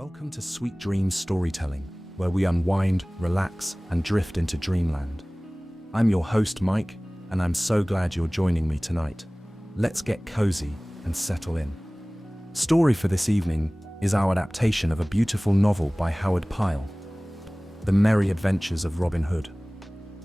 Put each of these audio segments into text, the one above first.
Welcome to Sweet Dreams Storytelling, where we unwind, relax, and drift into dreamland. I'm your host, Mike, and I'm so glad you're joining me tonight. Let's get cozy and settle in. Story for this evening is our adaptation of a beautiful novel by Howard Pyle, The Merry Adventures of Robin Hood.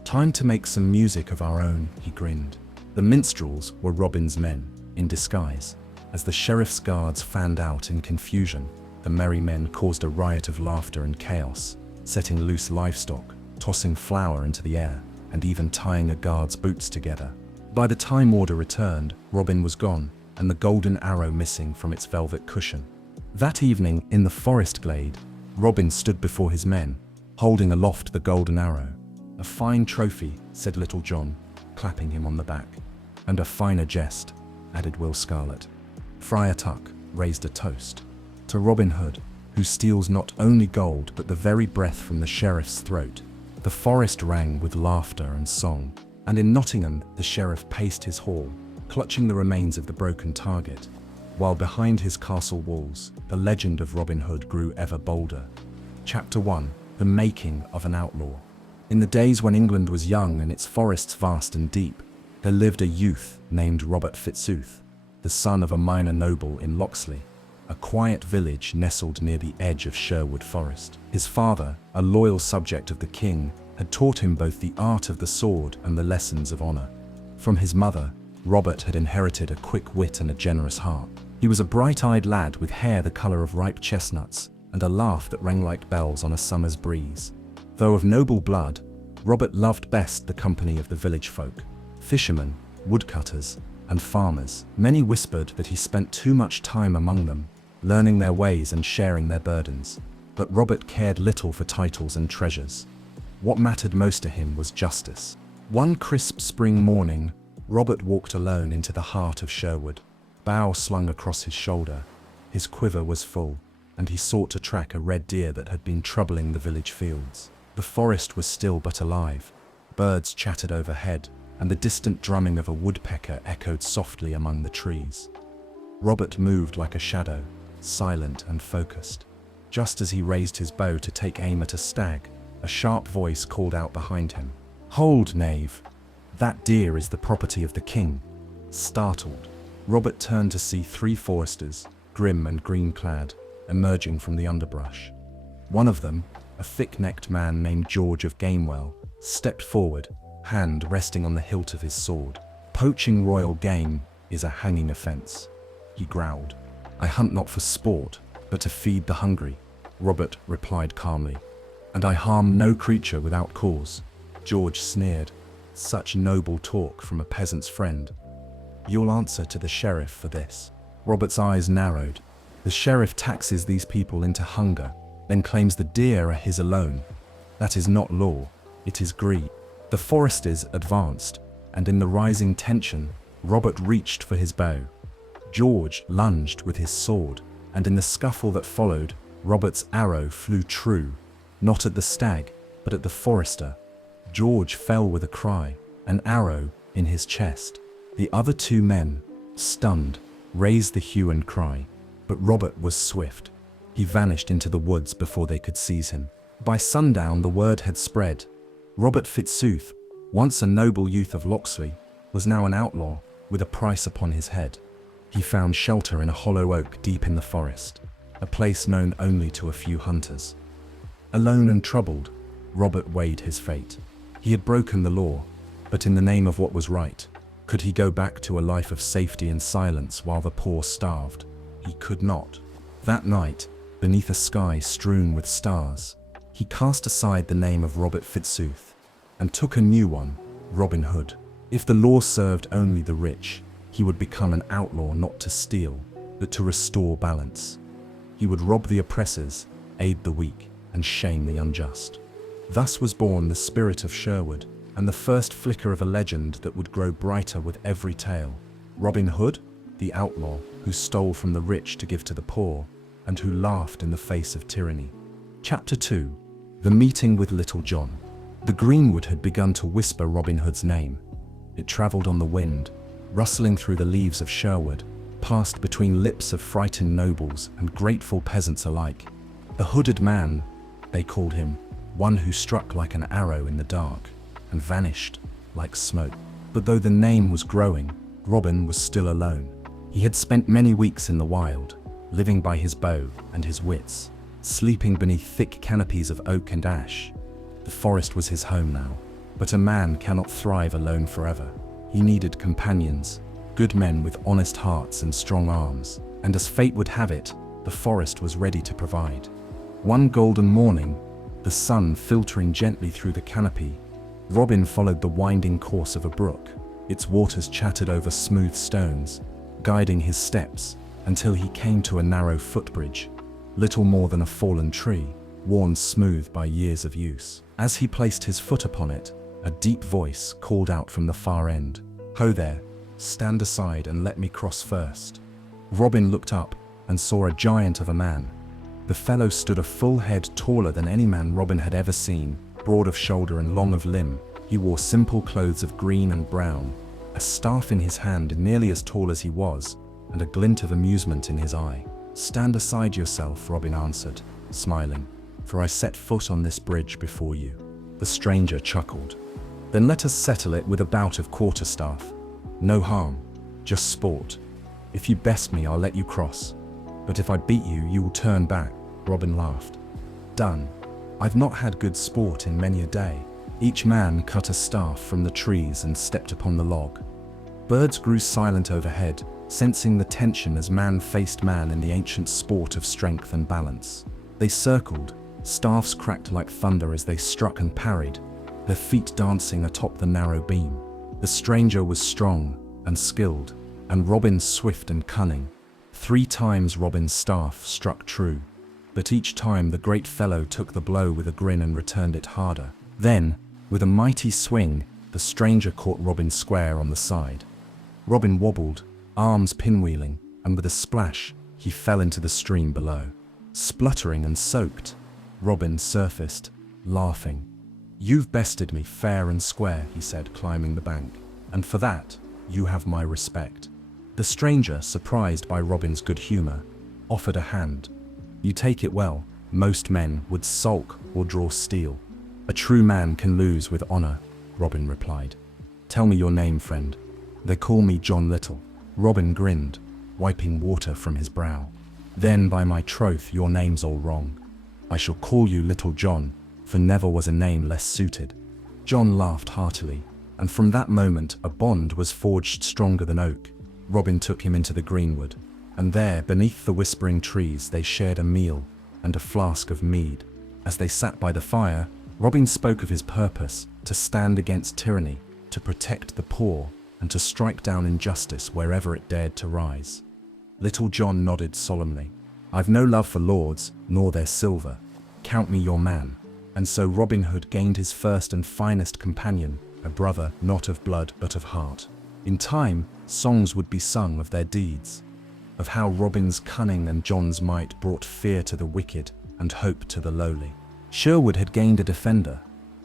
Time to make some music of our own, he grinned. The minstrels were Robin's men, in disguise. As the sheriff's guards fanned out in confusion, the merry men caused a riot of laughter and chaos, setting loose livestock, tossing flour into the air, and even tying a guard's boots together. By the time order returned, Robin was gone, and the golden arrow missing from its velvet cushion. That evening, in the forest glade, Robin stood before his men, holding aloft the golden arrow. "A fine trophy," said Little John, clapping him on the back. "And a finer jest," added Will Scarlet. Friar Tuck raised a toast to Robin Hood, who steals not only gold but the very breath from the sheriff's throat. The forest rang with laughter and song, and in Nottingham the sheriff paced his hall, clutching the remains of the broken target, while behind his castle walls the legend of Robin Hood grew ever bolder. Chapter 1: The Making of an Outlaw. In the days when England was young and its forests vast and deep, there lived a youth named Robert Fitzooth, the son of a minor noble in Locksley, a quiet village nestled near the edge of Sherwood Forest. His father, a loyal subject of the king, had taught him both the art of the sword and the lessons of honor. From his mother, Robert had inherited a quick wit and a generous heart. He was a bright-eyed lad with hair the color of ripe chestnuts and a laugh that rang like bells on a summer's breeze. Though of noble blood, Robert loved best the company of the village folk, fishermen, woodcutters, and farmers. Many whispered that he spent too much time among them, learning their ways and sharing their burdens. But Robert cared little for titles and treasures. What mattered most to him was justice. One crisp spring morning, Robert walked alone into the heart of Sherwood, bow slung across his shoulder. His quiver was full, and he sought to track a red deer that had been troubling the village fields. The forest was still but alive. Birds chattered overhead, and the distant drumming of a woodpecker echoed softly among the trees. Robert moved like a shadow, silent and focused. Just as he raised his bow to take aim at a stag, a sharp voice called out behind him, "Hold, knave! That deer is the property of the king." Startled, Robert turned to see three foresters, grim and green-clad, emerging from the underbrush. One of them, a thick-necked man named George of Gamewell, stepped forward, hand resting on the hilt of his sword. "Poaching royal game is a hanging offense," he growled. "I hunt not for sport, but to feed the hungry," Robert replied calmly. "And I harm no creature without cause." George sneered. Such noble talk from a peasant's friend. "You'll answer to the sheriff for this." Robert's eyes narrowed. "The sheriff taxes these people into hunger, then claims the deer are his alone. That is not law, it is greed." The foresters advanced, and in the rising tension, Robert reached for his bow. George lunged with his sword, and in the scuffle that followed, Robert's arrow flew true, not at the stag, but at the forester. George fell with a cry, an arrow in his chest. The other two men, stunned, raised the hue and cry, but Robert was swift. He vanished into the woods before they could seize him. By sundown, the word had spread. Robert Fitzooth, once a noble youth of Locksley, was now an outlaw with a price upon his head. He found shelter in a hollow oak deep in the forest, a place known only to a few hunters. Alone and troubled, Robert weighed his fate. He had broken the law, but in the name of what was right, could he go back to a life of safety and silence while the poor starved? He could not. That night, beneath a sky strewn with stars, he cast aside the name of Robert Fitzooth and took a new one, Robin Hood. If the law served only the rich, he would become an outlaw not to steal, but to restore balance. He would rob the oppressors, aid the weak, and shame the unjust. Thus was born the spirit of Sherwood, and the first flicker of a legend that would grow brighter with every tale. Robin Hood, the outlaw who stole from the rich to give to the poor, and who laughed in the face of tyranny. Chapter 2: The Meeting with Little John. The greenwood had begun to whisper Robin Hood's name. It travelled on the wind, rustling through the leaves of Sherwood, passed between lips of frightened nobles and grateful peasants alike. The hooded man, they called him, one who struck like an arrow in the dark and vanished like smoke. But though the name was growing, Robin was still alone. He had spent many weeks in the wild, living by his bow and his wits, sleeping beneath thick canopies of oak and ash. The forest was his home now, but a man cannot thrive alone forever. He needed companions, good men with honest hearts and strong arms, and as fate would have it, the forest was ready to provide. One golden morning, the sun filtering gently through the canopy, Robin followed the winding course of a brook. Its waters chattered over smooth stones, guiding his steps until he came to a narrow footbridge, little more than a fallen tree, worn smooth by years of use. As he placed his foot upon it, a deep voice called out from the far end, "Ho there, stand aside and let me cross first." Robin looked up and saw a giant of a man. The fellow stood a full head taller than any man Robin had ever seen, broad of shoulder and long of limb. He wore simple clothes of green and brown, a staff in his hand nearly as tall as he was, and a glint of amusement in his eye. "Stand aside yourself," Robin answered, smiling, "for I set foot on this bridge before you." The stranger chuckled. "Then let us settle it with a bout of quarterstaff. No harm, just sport. If you best me, I'll let you cross. But if I beat you, you will turn back." Robin laughed. "Done. I've not had good sport in many a day." Each man cut a staff from the trees and stepped upon the log. Birds grew silent overhead, sensing the tension as man faced man in the ancient sport of strength and balance. They circled, staffs cracked like thunder as they struck and parried, their feet dancing atop the narrow beam. The stranger was strong and skilled, and Robin swift and cunning. 3 times Robin's staff struck true, but each time the great fellow took the blow with a grin and returned it harder. Then, with a mighty swing, the stranger caught Robin square on the side. Robin wobbled, arms pinwheeling, and with a splash, he fell into the stream below. Spluttering and soaked, Robin surfaced, laughing. "You've bested me fair and square," he said, climbing the bank, "and for that, you have my respect." The stranger, surprised by Robin's good humor, offered a hand. "You take it well. Most men would sulk or draw steel. A true man can lose with honor," Robin replied. "Tell me your name, friend." "They call me John Little." Robin grinned, wiping water from his brow. "Then by my troth, your name's all wrong. I shall call you Little John, for never was a name less suited." John laughed heartily, and from that moment a bond was forged stronger than oak. Robin took him into the greenwood, and there, beneath the whispering trees, they shared a meal and a flask of mead. As they sat by the fire, Robin spoke of his purpose: to stand against tyranny, to protect the poor, and to strike down injustice wherever it dared to rise. Little John nodded solemnly. "I've no love for lords, nor their silver. Count me your man." And so Robin Hood gained his first and finest companion, a brother not of blood but of heart. In time, songs would be sung of their deeds, of how Robin's cunning and John's might brought fear to the wicked and hope to the lowly. Sherwood had gained a defender,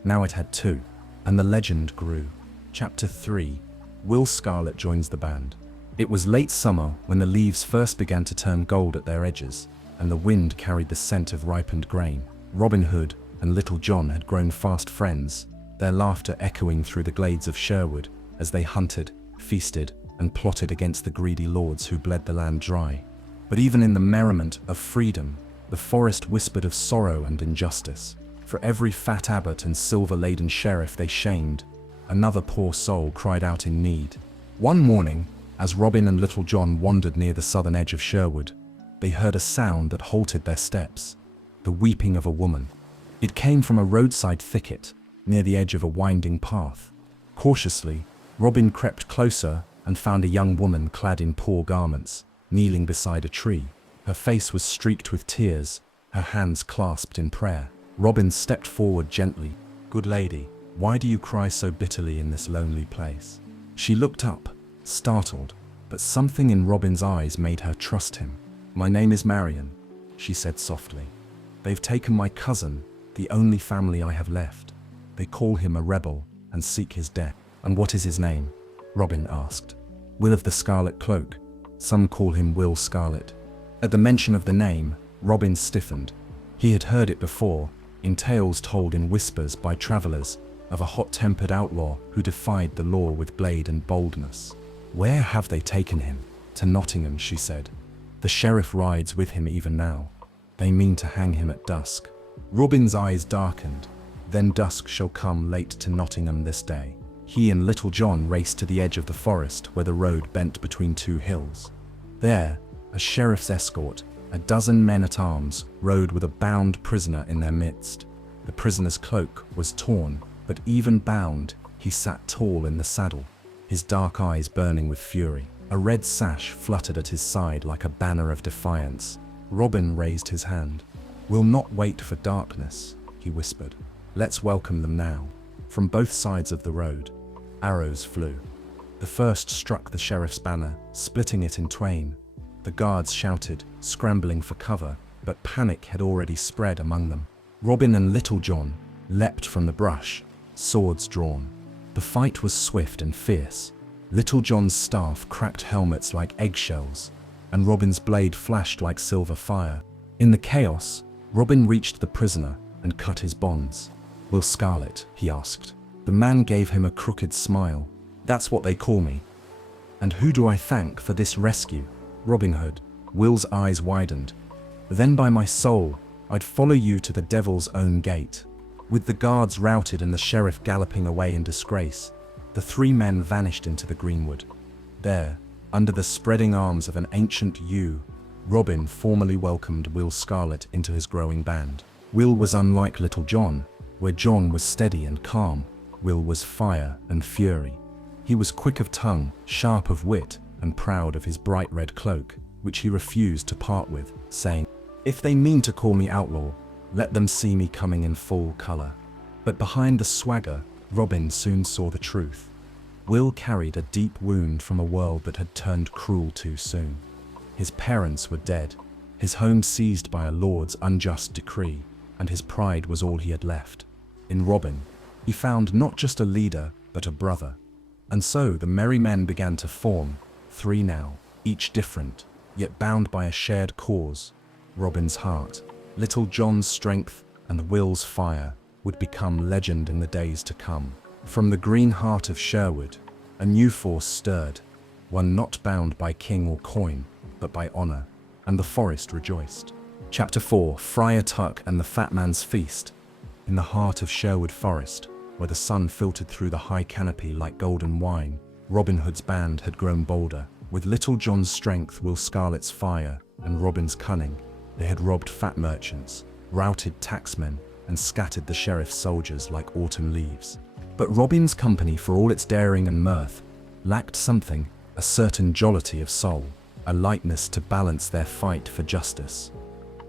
now it had 2, and the legend grew. Chapter 3. Will Scarlet joins the band. It was late summer when the leaves first began to turn gold at their edges, and the wind carried the scent of ripened grain. Robin Hood and Little John had grown fast friends, their laughter echoing through the glades of Sherwood as they hunted, feasted, and plotted against the greedy lords who bled the land dry. But even in the merriment of freedom, the forest whispered of sorrow and injustice. For every fat abbot and silver-laden sheriff they shamed, another poor soul cried out in need. One morning, as Robin and Little John wandered near the southern edge of Sherwood, they heard a sound that halted their steps: the weeping of a woman. It came from a roadside thicket, near the edge of a winding path. Cautiously, Robin crept closer and found a young woman clad in poor garments, kneeling beside a tree. Her face was streaked with tears, her hands clasped in prayer. Robin stepped forward gently. "Good lady, why do you cry so bitterly in this lonely place?" She looked up, startled, but something in Robin's eyes made her trust him. "My name is Marian," she said softly. "They've taken my cousin, the only family I have left. They call him a rebel and seek his death." "And what is his name?" Robin asked. "Will of the Scarlet Cloak. Some call him Will Scarlet." At the mention of the name, Robin stiffened. He had heard it before, in tales told in whispers by travelers, of a hot-tempered outlaw who defied the law with blade and boldness. "Where have they taken him?" "To Nottingham," she said. "The sheriff rides with him even now. They mean to hang him at dusk." Robin's eyes darkened. "Then dusk shall come late to Nottingham this day." He and Little John raced to the edge of the forest where the road bent between two hills. There, a sheriff's escort, a dozen men-at-arms, rode with a bound prisoner in their midst. The prisoner's cloak was torn, but even bound, he sat tall in the saddle, his dark eyes burning with fury. A red sash fluttered at his side like a banner of defiance. Robin raised his hand. "We'll not wait for darkness," he whispered. "Let's welcome them now." From both sides of the road, arrows flew. The first struck the sheriff's banner, splitting it in twain. The guards shouted, scrambling for cover, but panic had already spread among them. Robin and Little John leapt from the brush, swords drawn. The fight was swift and fierce. Little John's staff cracked helmets like eggshells, and Robin's blade flashed like silver fire. In the chaos, Robin reached the prisoner and cut his bonds. "Will Scarlet?" he asked. The man gave him a crooked smile. "That's what they call me." "And who do I thank for this rescue?" "Robin Hood." Will's eyes widened. "Then by my soul, I'd follow you to the devil's own gate." With the guards routed and the sheriff galloping away in disgrace, the three men vanished into the greenwood. There, under the spreading arms of an ancient yew, Robin formally welcomed Will Scarlet into his growing band. Will was unlike Little John, where John was steady and calm. Will was fire and fury. He was quick of tongue, sharp of wit, and proud of his bright red cloak, which he refused to part with, saying, "If they mean to call me outlaw, let them see me coming in full color." But behind the swagger, Robin soon saw the truth. Will carried a deep wound from a world that had turned cruel too soon. His parents were dead, his home seized by a lord's unjust decree, and his pride was all he had left. In Robin, he found not just a leader, but a brother. And so the merry men began to form, three now, each different, yet bound by a shared cause. Robin's heart, Little John's strength, and Will's fire would become legend in the days to come. From the green heart of Sherwood, a new force stirred, one not bound by king or coin, but by honor, and the forest rejoiced. Chapter 4: Friar Tuck and the Fat Man's Feast. In the heart of Sherwood Forest, where the sun filtered through the high canopy like golden wine, Robin Hood's band had grown bolder. With Little John's strength, Will Scarlet's fire, and Robin's cunning, they had robbed fat merchants, routed tacksmen, and scattered the sheriff's soldiers like autumn leaves. But Robin's company, for all its daring and mirth, lacked something, a certain jollity of soul, a lightness to balance their fight for justice.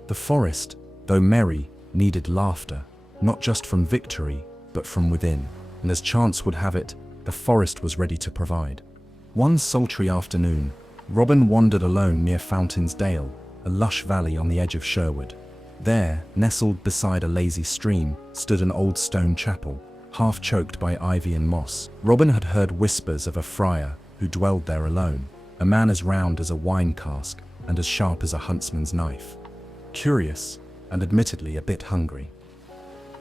The forest, though merry, needed laughter, not just from victory, but from within, and as chance would have it, the forest was ready to provide. One sultry afternoon, Robin wandered alone near Fountain's Dale, a lush valley on the edge of Sherwood. There, nestled beside a lazy stream, stood an old stone chapel, half choked by ivy and moss. Robin had heard whispers of a friar who dwelled there alone, a man as round as a wine cask and as sharp as a huntsman's knife. Curious, and admittedly a bit hungry,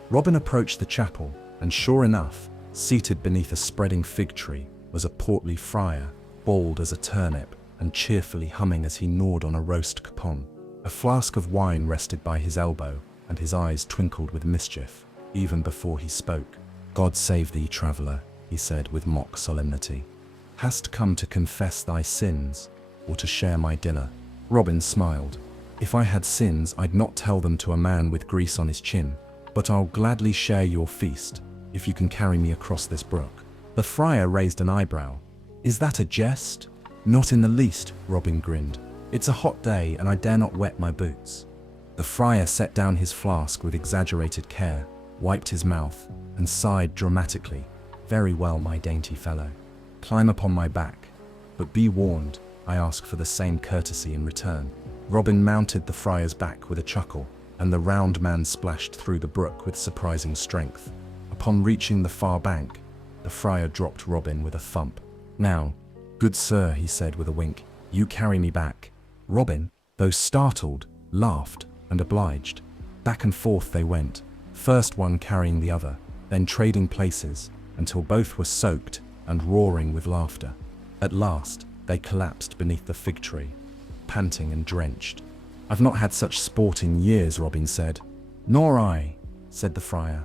Robin approached the chapel, and sure enough, seated beneath a spreading fig tree, was a portly friar, bald as a turnip, and cheerfully humming as he gnawed on a roast capon. A flask of wine rested by his elbow, and his eyes twinkled with mischief, even before he spoke. "God save thee, traveller," he said with mock solemnity. "Hast come to confess thy sins, or to share my dinner?" Robin smiled. "If I had sins, I'd not tell them to a man with grease on his chin, but I'll gladly share your feast, if you can carry me across this brook." The friar raised an eyebrow. "Is that a jest?" "Not in the least," Robin grinned. "It's a hot day and I dare not wet my boots." The friar set down his flask with exaggerated care, wiped his mouth, and sighed dramatically. "Very well, my dainty fellow. Climb upon my back. But be warned, I ask for the same courtesy in return." Robin mounted the friar's back with a chuckle, and the round man splashed through the brook with surprising strength. Upon reaching the far bank, the friar dropped Robin with a thump. "Now, good sir," he said with a wink, "you carry me back." Robin, though startled, laughed and obliged. Back and forth they went, first one carrying the other, then trading places, until both were soaked and roaring with laughter. At last, they collapsed beneath the fig tree, panting and drenched. "I've not had such sport in years," Robin said. "Nor I," said the friar.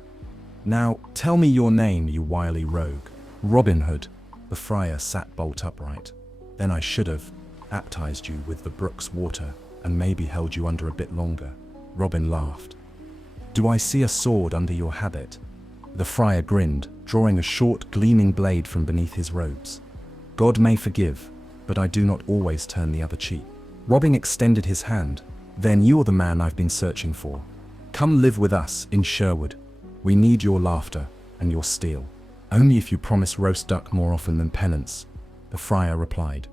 "Now, tell me your name, you wily rogue." "Robin Hood." The friar sat bolt upright. "Then I should have baptized you with the brook's water, and maybe held you under a bit longer." Robin laughed. "Do I see a sword under your habit?" The friar grinned, drawing a short, gleaming blade from beneath his robes. "God may forgive, but I do not always turn the other cheek." Robin extended his hand. "Then you're the man I've been searching for. Come live with us in Sherwood. We need your laughter and your steel. Only if you promise roast duck more often than penance," the friar replied.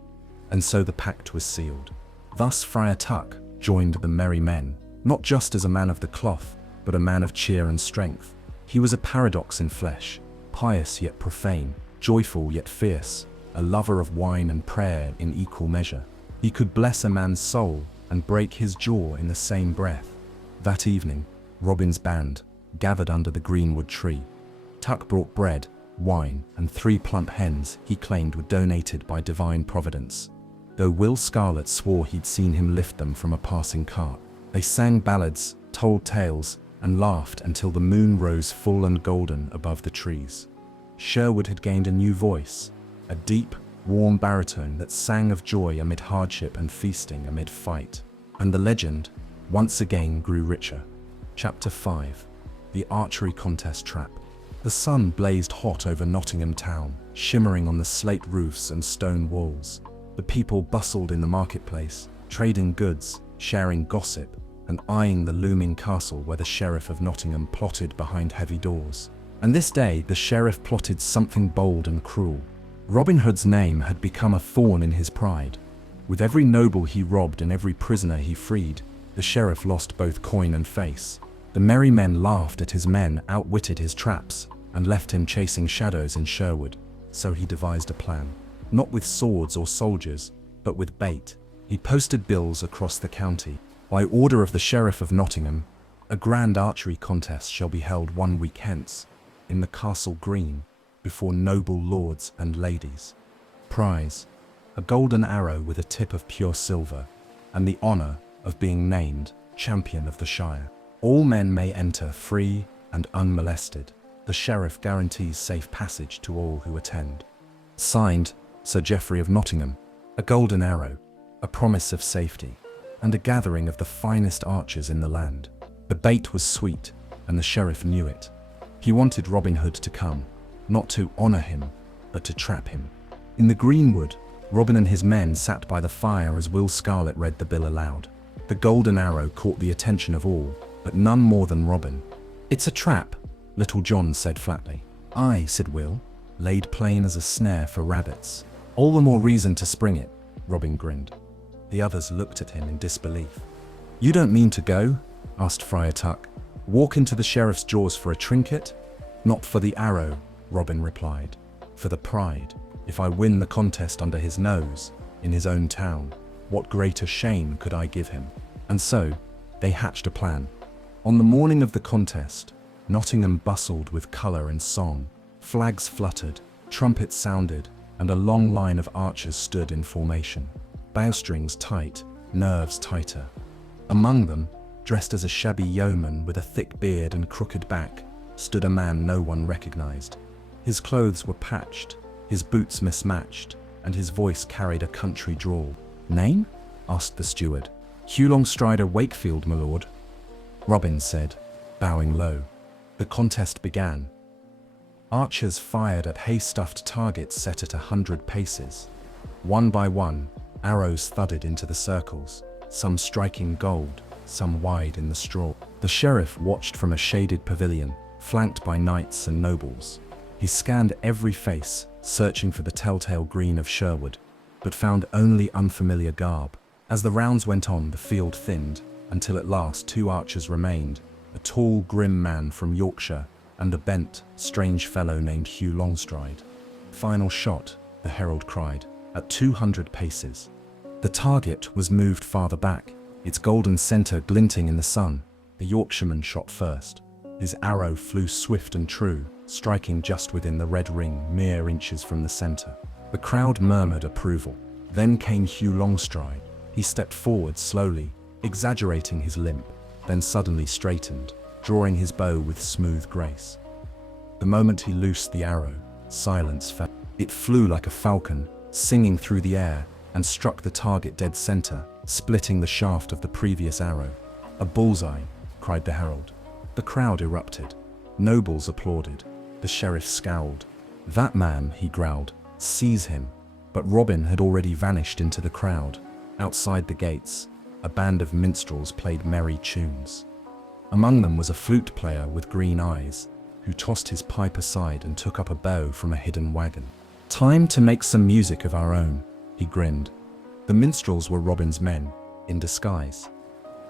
And so the pact was sealed. Thus Friar Tuck joined the merry men, not just as a man of the cloth, but a man of cheer and strength. He was a paradox in flesh, pious yet profane, joyful yet fierce, a lover of wine and prayer in equal measure. He could bless a man's soul and break his jaw in the same breath. That evening, Robin's band gathered under the greenwood tree. Tuck brought bread, wine, and 3 plump hens he claimed were donated by divine providence, though Will Scarlet swore he'd seen him lift them from a passing cart. They sang ballads, told tales, and laughed until the moon rose full and golden above the trees. Sherwood had gained a new voice, a deep, warm baritone that sang of joy amid hardship and feasting amid fight. And the legend once again grew richer. Chapter 5. The Archery Contest Trap. The sun blazed hot over Nottingham town, shimmering on the slate roofs and stone walls. The people bustled in the marketplace, trading goods, sharing gossip, and eyeing the looming castle where the Sheriff of Nottingham plotted behind heavy doors. And this day the Sheriff plotted something bold and cruel. Robin Hood's name had become a thorn in his pride. With every noble he robbed and every prisoner he freed, the Sheriff lost both coin and face. The merry men laughed at his men, outwitted his traps, and left him chasing shadows in Sherwood. So he devised a plan. Not with swords or soldiers, but with bait. He posted bills across the county. "By order of the Sheriff of Nottingham, a grand archery contest shall be held 1 week hence, in the castle green, before noble lords and ladies. Prize, a golden arrow with a tip of pure silver, and the honor of being named champion of the Shire. All men may enter free and unmolested. The Sheriff guarantees safe passage to all who attend. Signed, Sir Geoffrey of Nottingham." A golden arrow, a promise of safety, and a gathering of the finest archers in the land. The bait was sweet, and the Sheriff knew it. He wanted Robin Hood to come, not to honor him, but to trap him. In the greenwood, Robin and his men sat by the fire as Will Scarlet read the bill aloud. The golden arrow caught the attention of all, but none more than Robin. "It's a trap," Little John said flatly. "Aye," said Will, "laid plain as a snare for rabbits." "All the more reason to spring it," Robin grinned. The others looked at him in disbelief. "You don't mean to go?" asked Friar Tuck. "Walk into the Sheriff's jaws for a trinket?" "Not for the arrow," Robin replied. "For the pride. If I win the contest under his nose, in his own town, what greater shame could I give him?" And so, they hatched a plan. On the morning of the contest, Nottingham bustled with colour and song. Flags fluttered, trumpets sounded, and a long line of archers stood in formation. Bowstrings tight, nerves tighter. Among them, dressed as a shabby yeoman with a thick beard and crooked back, stood a man no one recognized. His clothes were patched, his boots mismatched, and his voice carried a country drawl. "Name?" asked the steward. "Hugh Longstrider Wakefield, my lord," Robin said, bowing low. The contest began. Archers fired at hay-stuffed targets set at 100 paces. One by one, arrows thudded into the circles, some striking gold, some wide in the straw. The Sheriff watched from a shaded pavilion, flanked by knights and nobles. He scanned every face, searching for the telltale green of Sherwood, but found only unfamiliar garb. As the rounds went on, the field thinned, until at last 2 archers remained, a tall, grim man from Yorkshire and a bent, strange fellow named Hugh Longstride. "Final shot," the herald cried, at 200 paces. The target was moved farther back, its golden center glinting in the sun. A Yorkshireman shot first. His arrow flew swift and true, striking just within the red ring, mere inches from the center. The crowd murmured approval. Then came Hugh Longstride. He stepped forward slowly, exaggerating his limp, then suddenly straightened, drawing his bow with smooth grace. The moment he loosed the arrow, silence fell. It flew like a falcon, singing through the air, and struck the target dead center, splitting the shaft of the previous arrow. "A bullseye," cried the herald. The crowd erupted. Nobles applauded. The sheriff scowled. "That man," he growled, "seize him." But Robin had already vanished into the crowd. Outside the gates, a band of minstrels played merry tunes. Among them was a flute player with green eyes, who tossed his pipe aside and took up a bow from a hidden wagon. "Time to make some music of our own," he grinned. The minstrels were Robin's men, in disguise.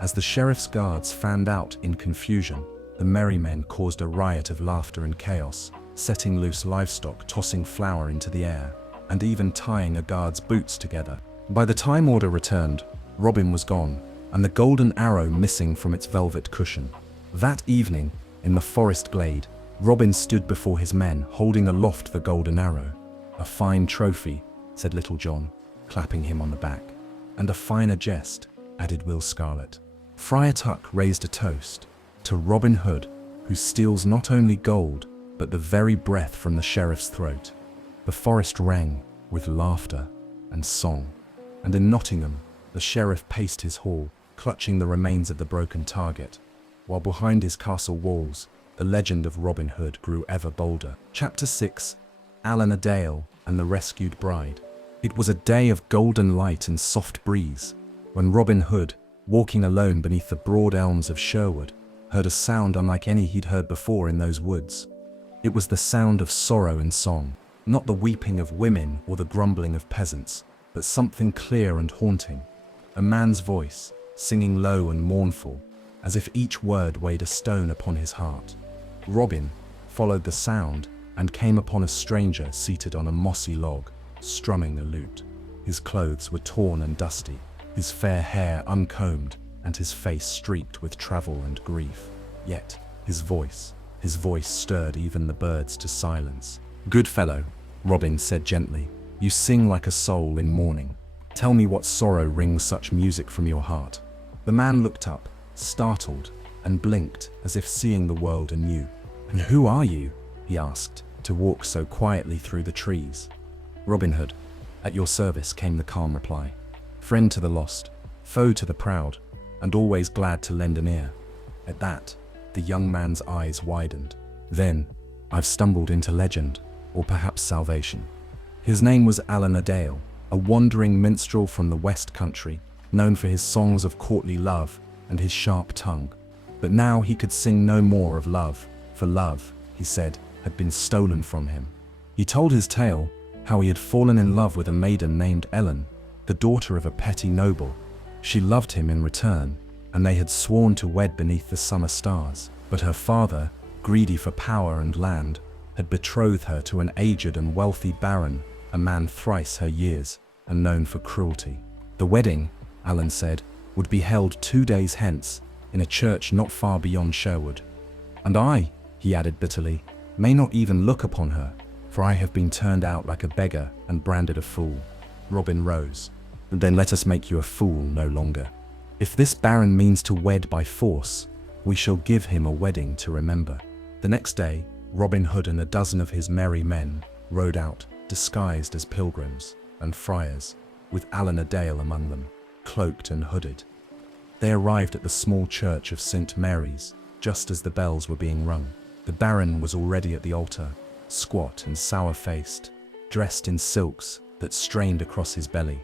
As the sheriff's guards fanned out in confusion, the merry men caused a riot of laughter and chaos, setting loose livestock, tossing flour into the air, and even tying a guard's boots together. By the time order returned, Robin was gone, and the golden arrow missing from its velvet cushion. That evening, in the forest glade, Robin stood before his men, holding aloft the golden arrow. "A fine trophy," said Little John, clapping him on the back. "And a finer jest," added Will Scarlet. Friar Tuck raised a toast to Robin Hood, who steals not only gold, but the very breath from the sheriff's throat. The forest rang with laughter and song, and in Nottingham, the sheriff paced his hall, clutching the remains of the broken target, while behind his castle walls, the legend of Robin Hood grew ever bolder. Chapter 6: Alan a Dale and the Rescued Bride. It was a day of golden light and soft breeze, when Robin Hood, walking alone beneath the broad elms of Sherwood, heard a sound unlike any he'd heard before in those woods. It was the sound of sorrow and song, not the weeping of women or the grumbling of peasants, but something clear and haunting. A man's voice, singing low and mournful, as if each word weighed a stone upon his heart. Robin followed the sound and came upon a stranger seated on a mossy log, strumming a lute. His clothes were torn and dusty, his fair hair uncombed, and his face streaked with travel and grief. Yet his voice stirred even the birds to silence. "Good fellow," Robin said gently, "you sing like a soul in mourning. Tell me what sorrow wrings such music from your heart." The man looked up, startled, and blinked as if seeing the world anew. "And who are you?" he asked, "to walk so quietly through the trees?" "Robin Hood, at your service," came the calm reply. "Friend to the lost, foe to the proud, and always glad to lend an ear." At that, the young man's eyes widened. "Then, I've stumbled into legend, or perhaps salvation." His name was Alan a Dale, a wandering minstrel from the West Country, known for his songs of courtly love and his sharp tongue. But now he could sing no more of love, for love, he said, had been stolen from him. He told his tale, how he had fallen in love with a maiden named Ellen, the daughter of a petty noble. She loved him in return, and they had sworn to wed beneath the summer stars. But her father, greedy for power and land, had betrothed her to an aged and wealthy baron, a man thrice her years, and known for cruelty. The wedding, Alan said, would be held 2 days hence, in a church not far beyond Sherwood. "And I," he added bitterly, "may not even look upon her, for I have been turned out like a beggar and branded a fool." Robin rose. "Then let us make you a fool no longer. If this baron means to wed by force, we shall give him a wedding to remember." The next day, Robin Hood and a dozen of his merry men rode out, disguised as pilgrims and friars, with Alan a Dale among them, cloaked and hooded. They arrived at the small church of St. Mary's, just as the bells were being rung. The baron was already at the altar, squat and sour-faced, dressed in silks that strained across his belly.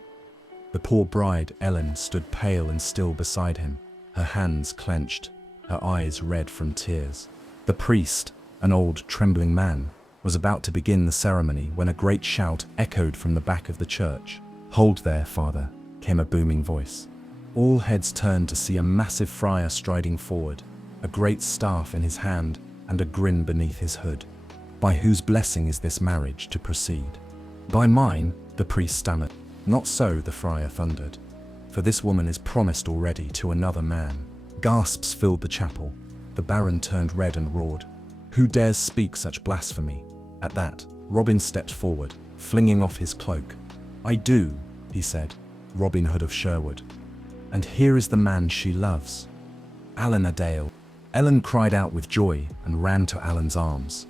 The poor bride, Ellen, stood pale and still beside him, her hands clenched, her eyes red from tears. The priest, an old, trembling man, was about to begin the ceremony when a great shout echoed from the back of the church. "Hold there, father," came a booming voice. All heads turned to see a massive friar striding forward, a great staff in his hand and a grin beneath his hood. "By whose blessing is this marriage to proceed?" "By mine," the priest stammered. "Not so," the friar thundered, "for this woman is promised already to another man." Gasps filled the chapel. The Baron turned red and roared. "Who dares speak such blasphemy?" At that, Robin stepped forward, flinging off his cloak. "I do," he said, "Robin Hood of Sherwood. And here is the man she loves, Alan a Dale." Ellen cried out with joy and ran to Alan's arms.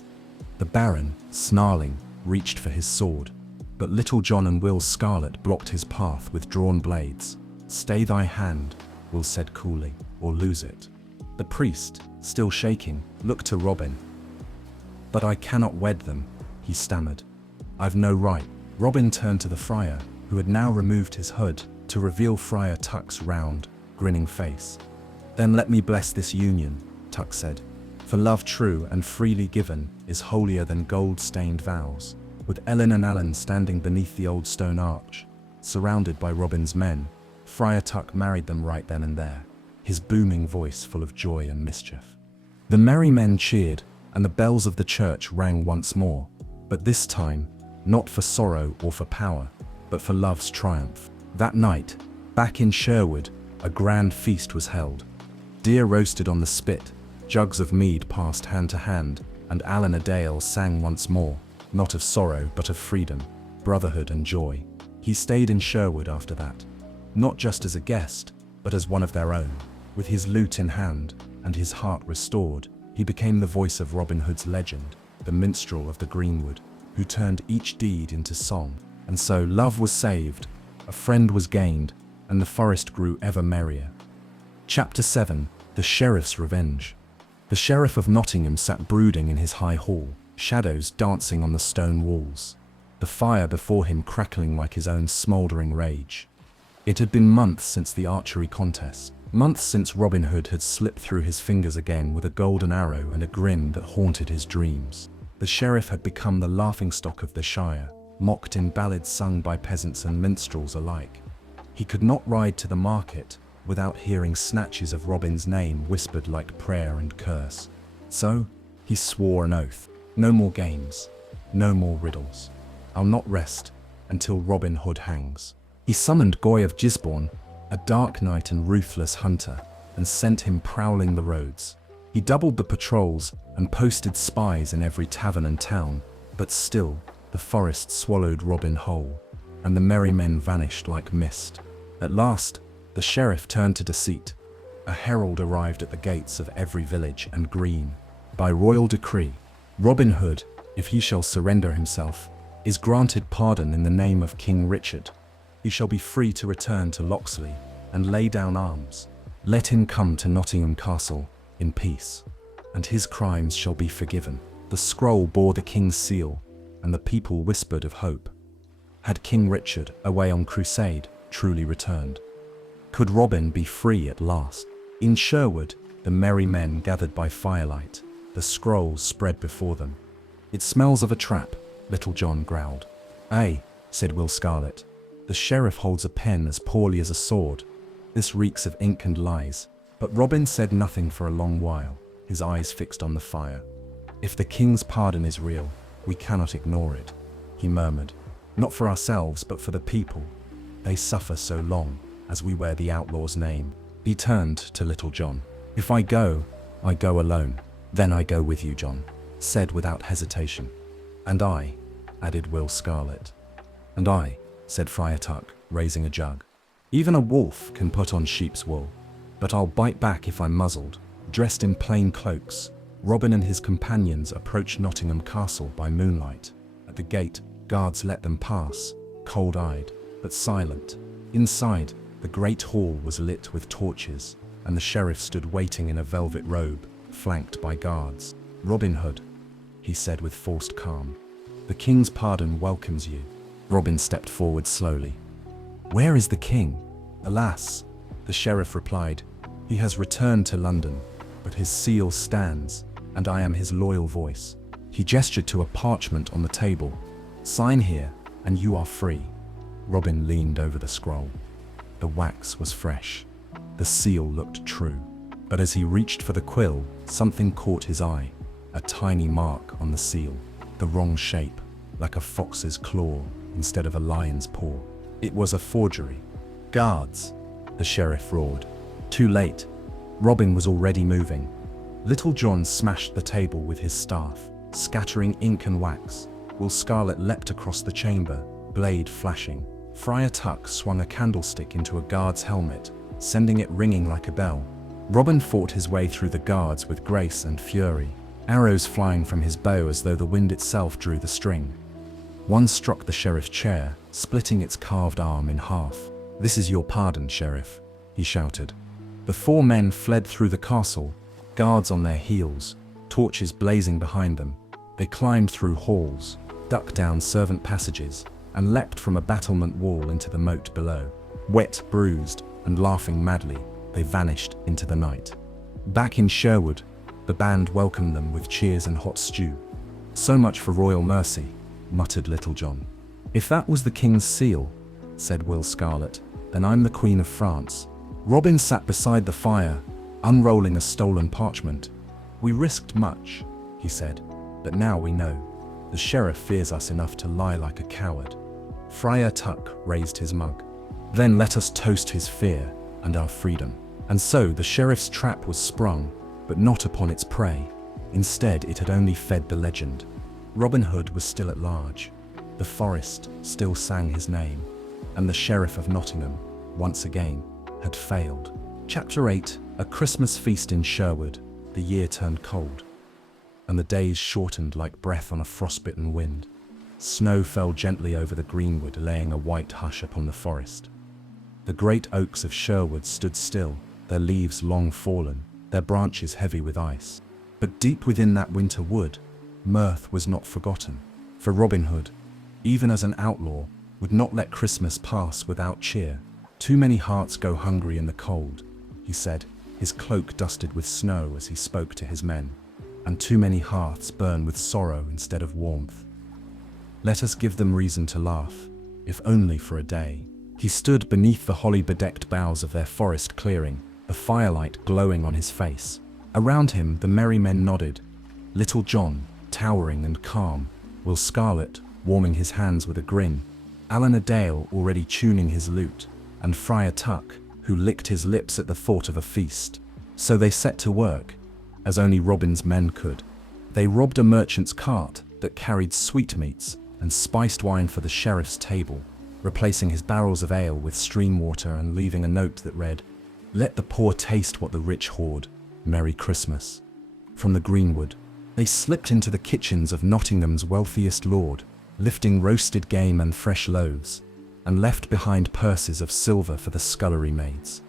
The Baron, snarling, reached for his sword, but Little John and Will Scarlet blocked his path with drawn blades. "Stay thy hand," Will said coolly, "or lose it." The priest, still shaking, looked to Robin. "But I cannot wed them," he stammered. "I've no right." Robin turned to the friar, who had now removed his hood to reveal Friar Tuck's round, grinning face. "Then let me bless this union," Tuck said. "For love true and freely given is holier than gold-stained vows." With Ellen and Alan standing beneath the old stone arch, surrounded by Robin's men, Friar Tuck married them right then and there, his booming voice full of joy and mischief. The merry men cheered, and the bells of the church rang once more, but this time, not for sorrow or for power, but for love's triumph. That night, back in Sherwood, a grand feast was held. Deer roasted on the spit, jugs of mead passed hand to hand, and Alan a Dale sang once more, not of sorrow but of freedom, brotherhood and joy. He stayed in Sherwood after that, not just as a guest, but as one of their own. With his lute in hand and his heart restored, he became the voice of Robin Hood's legend, the minstrel of the greenwood, who turned each deed into song. And so love was saved, a friend was gained, and the forest grew ever merrier. Chapter 7: The Sheriff's Revenge. The Sheriff of Nottingham sat brooding in his high hall, shadows dancing on the stone walls, the fire before him crackling like his own smouldering rage. It had been months since the archery contest, months since Robin Hood had slipped through his fingers again with a golden arrow and a grin that haunted his dreams. The sheriff had become the laughingstock of the shire, mocked in ballads sung by peasants and minstrels alike. He could not ride to the market without hearing snatches of Robin's name whispered like prayer and curse. So, he swore an oath. No more games, no more riddles. I'll not rest until Robin Hood hangs. He summoned Goy of Gisborne, a dark knight and ruthless hunter, and sent him prowling the roads. He doubled the patrols and posted spies in every tavern and town, but still, the forest swallowed Robin whole, and the merry men vanished like mist. At last, the sheriff turned to deceit. A herald arrived at the gates of every village and green. By royal decree, Robin Hood, if he shall surrender himself, is granted pardon in the name of King Richard. He shall be free to return to Locksley and lay down arms. Let him come to Nottingham Castle in peace, and his crimes shall be forgiven. The scroll bore the king's seal, and the people whispered of hope. Had King Richard, away on crusade, truly returned? Could Robin be free at last? In Sherwood, the merry men gathered by firelight, the scrolls spread before them. "It smells of a trap," Little John growled. "Aye," said Will Scarlet. "The sheriff holds a pen as poorly as a sword. This reeks of ink and lies." But Robin said nothing for a long while, his eyes fixed on the fire. "If the king's pardon is real, we cannot ignore it," he murmured. "Not for ourselves, but for the people. They suffer so long as we wear the outlaw's name." He turned to Little John. "If I go alone." "Then I go with you," John said without hesitation. "And I," added Will Scarlet. "And I," said Friar Tuck, raising a jug. "Even a wolf can put on sheep's wool, but I'll bite back if I'm muzzled." Dressed in plain cloaks, Robin and his companions approached Nottingham Castle by moonlight. At the gate, guards let them pass, cold-eyed, but silent. Inside, the great hall was lit with torches, and the sheriff stood waiting in a velvet robe, flanked by guards. "Robin Hood," he said with forced calm, "the king's pardon welcomes you." Robin stepped forward slowly. "Where is the king?" "Alas," the sheriff replied, "he has returned to London, but his seal stands, and I am his loyal voice." He gestured to a parchment on the table. "Sign here, and you are free." Robin leaned over the scroll. The wax was fresh. The seal looked true. But as he reached for the quill, something caught his eye. A tiny mark on the seal. The wrong shape, like a fox's claw instead of a lion's paw. It was a forgery. "Guards!" the sheriff roared. "Too late. Robin was already moving. Little John smashed the table with his staff, scattering ink and wax, while Scarlet leapt across the chamber, blade flashing. Friar Tuck swung a candlestick into a guard's helmet, sending it ringing like a bell. Robin fought his way through the guards with grace and fury, arrows flying from his bow as though the wind itself drew the string. One struck the sheriff's chair, splitting its carved arm in half. "This is your pardon, Sheriff," he shouted. The four men fled through the castle, guards on their heels, torches blazing behind them. They climbed through halls, ducked down servant passages, and leapt from a battlement wall into the moat below. Wet, bruised, and laughing madly, they vanished into the night. Back in Sherwood, the band welcomed them with cheers and hot stew. "So much for royal mercy," muttered Little John. "If that was the king's seal," said Will Scarlet, "then I'm the Queen of France." Robin sat beside the fire, unrolling a stolen parchment. "We risked much," he said, "but now we know. The sheriff fears us enough to lie like a coward." Friar Tuck raised his mug. "Then let us toast his fear and our freedom." And so the sheriff's trap was sprung, but not upon its prey. Instead, it had only fed the legend. Robin Hood was still at large. The forest still sang his name, and the Sheriff of Nottingham, once again, had failed. Chapter 8. A Christmas feast in Sherwood. The year turned cold, and the days shortened like breath on a frostbitten wind. Snow fell gently over the greenwood, laying a white hush upon the forest. The great oaks of Sherwood stood still, their leaves long fallen, their branches heavy with ice. But deep within that winter wood, mirth was not forgotten. For Robin Hood, even as an outlaw, would not let Christmas pass without cheer. "Too many hearts go hungry in the cold," he said, his cloak dusted with snow as he spoke to his men, "and too many hearts burn with sorrow instead of warmth. Let us give them reason to laugh, if only for a day." He stood beneath the holly-bedecked boughs of their forest clearing, the firelight glowing on his face. Around him the merry men nodded, Little John, towering and calm, Will Scarlet, warming his hands with a grin, Alan a Dale already tuning his lute, and Friar Tuck, who licked his lips at the thought of a feast. So they set to work, as only Robin's men could. They robbed a merchant's cart that carried sweetmeats and spiced wine for the sheriff's table, replacing his barrels of ale with stream water and leaving a note that read, "Let the poor taste what the rich hoard. Merry Christmas." From the greenwood, they slipped into the kitchens of Nottingham's wealthiest lord, lifting roasted game and fresh loaves, and left behind purses of silver for the scullery maids.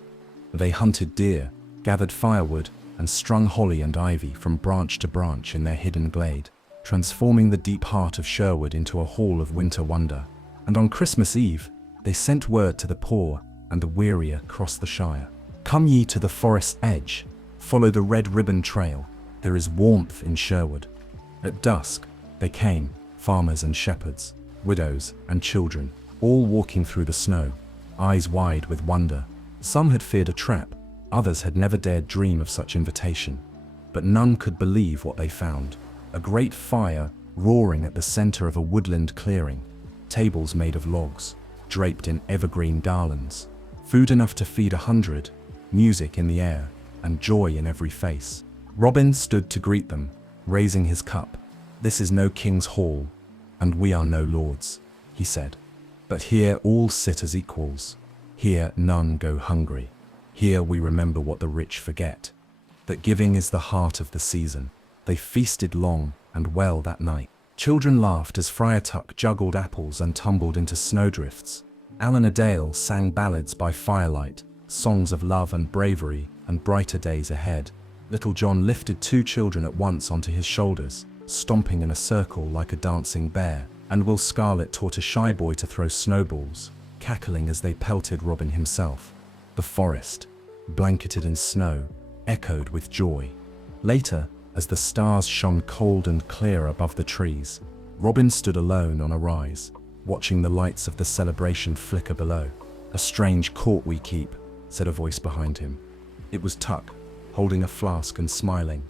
They hunted deer, gathered firewood, and strung holly and ivy from branch to branch in their hidden glade, transforming the deep heart of Sherwood into a hall of winter wonder. And on Christmas Eve, they sent word to the poor and the weary across the shire. "Come ye to the forest's edge, follow the red ribbon trail, there is warmth in Sherwood." At dusk, they came, farmers and shepherds, widows and children, all walking through the snow, eyes wide with wonder. Some had feared a trap, others had never dared dream of such invitation. But none could believe what they found. A great fire roaring at the center of a woodland clearing, tables made of logs, draped in evergreen garlands, food enough to feed 100, music in the air, and joy in every face. Robin stood to greet them, raising his cup. "This is no king's hall, and we are no lords," he said. "But here all sit as equals. Here none go hungry. Here we remember what the rich forget, that giving is the heart of the season." They feasted long and well that night. Children laughed as Friar Tuck juggled apples and tumbled into snowdrifts. Alan a Dale sang ballads by firelight, songs of love and bravery and brighter days ahead. Little John lifted 2 children at once onto his shoulders, stomping in a circle like a dancing bear, and Will Scarlet taught a shy boy to throw snowballs, cackling as they pelted Robin himself. The forest, blanketed in snow, echoed with joy. Later, as the stars shone cold and clear above the trees, Robin stood alone on a rise, watching the lights of the celebration flicker below. "A strange court we keep," said a voice behind him. It was Tuck, holding a flask and smiling.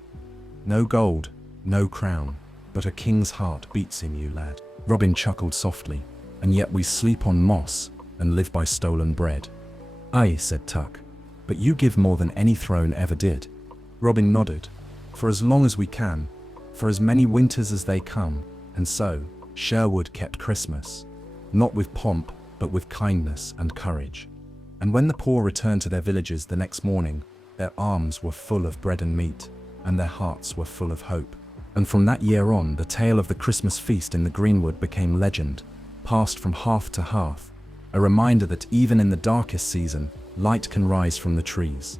"No gold, no crown, but a king's heart beats in you, lad." Robin chuckled softly. "And yet we sleep on moss and live by stolen bread." "Aye," said Tuck, but you give more than any throne ever did." Robin nodded. "For as long as we can, for as many winters as they come." And so, Sherwood kept Christmas, not with pomp, but with kindness and courage. And when the poor returned to their villages the next morning, their arms were full of bread and meat, and their hearts were full of hope. And from that year on, the tale of the Christmas feast in the greenwood became legend, passed from hearth to hearth, a reminder that even in the darkest season, light can rise from the trees.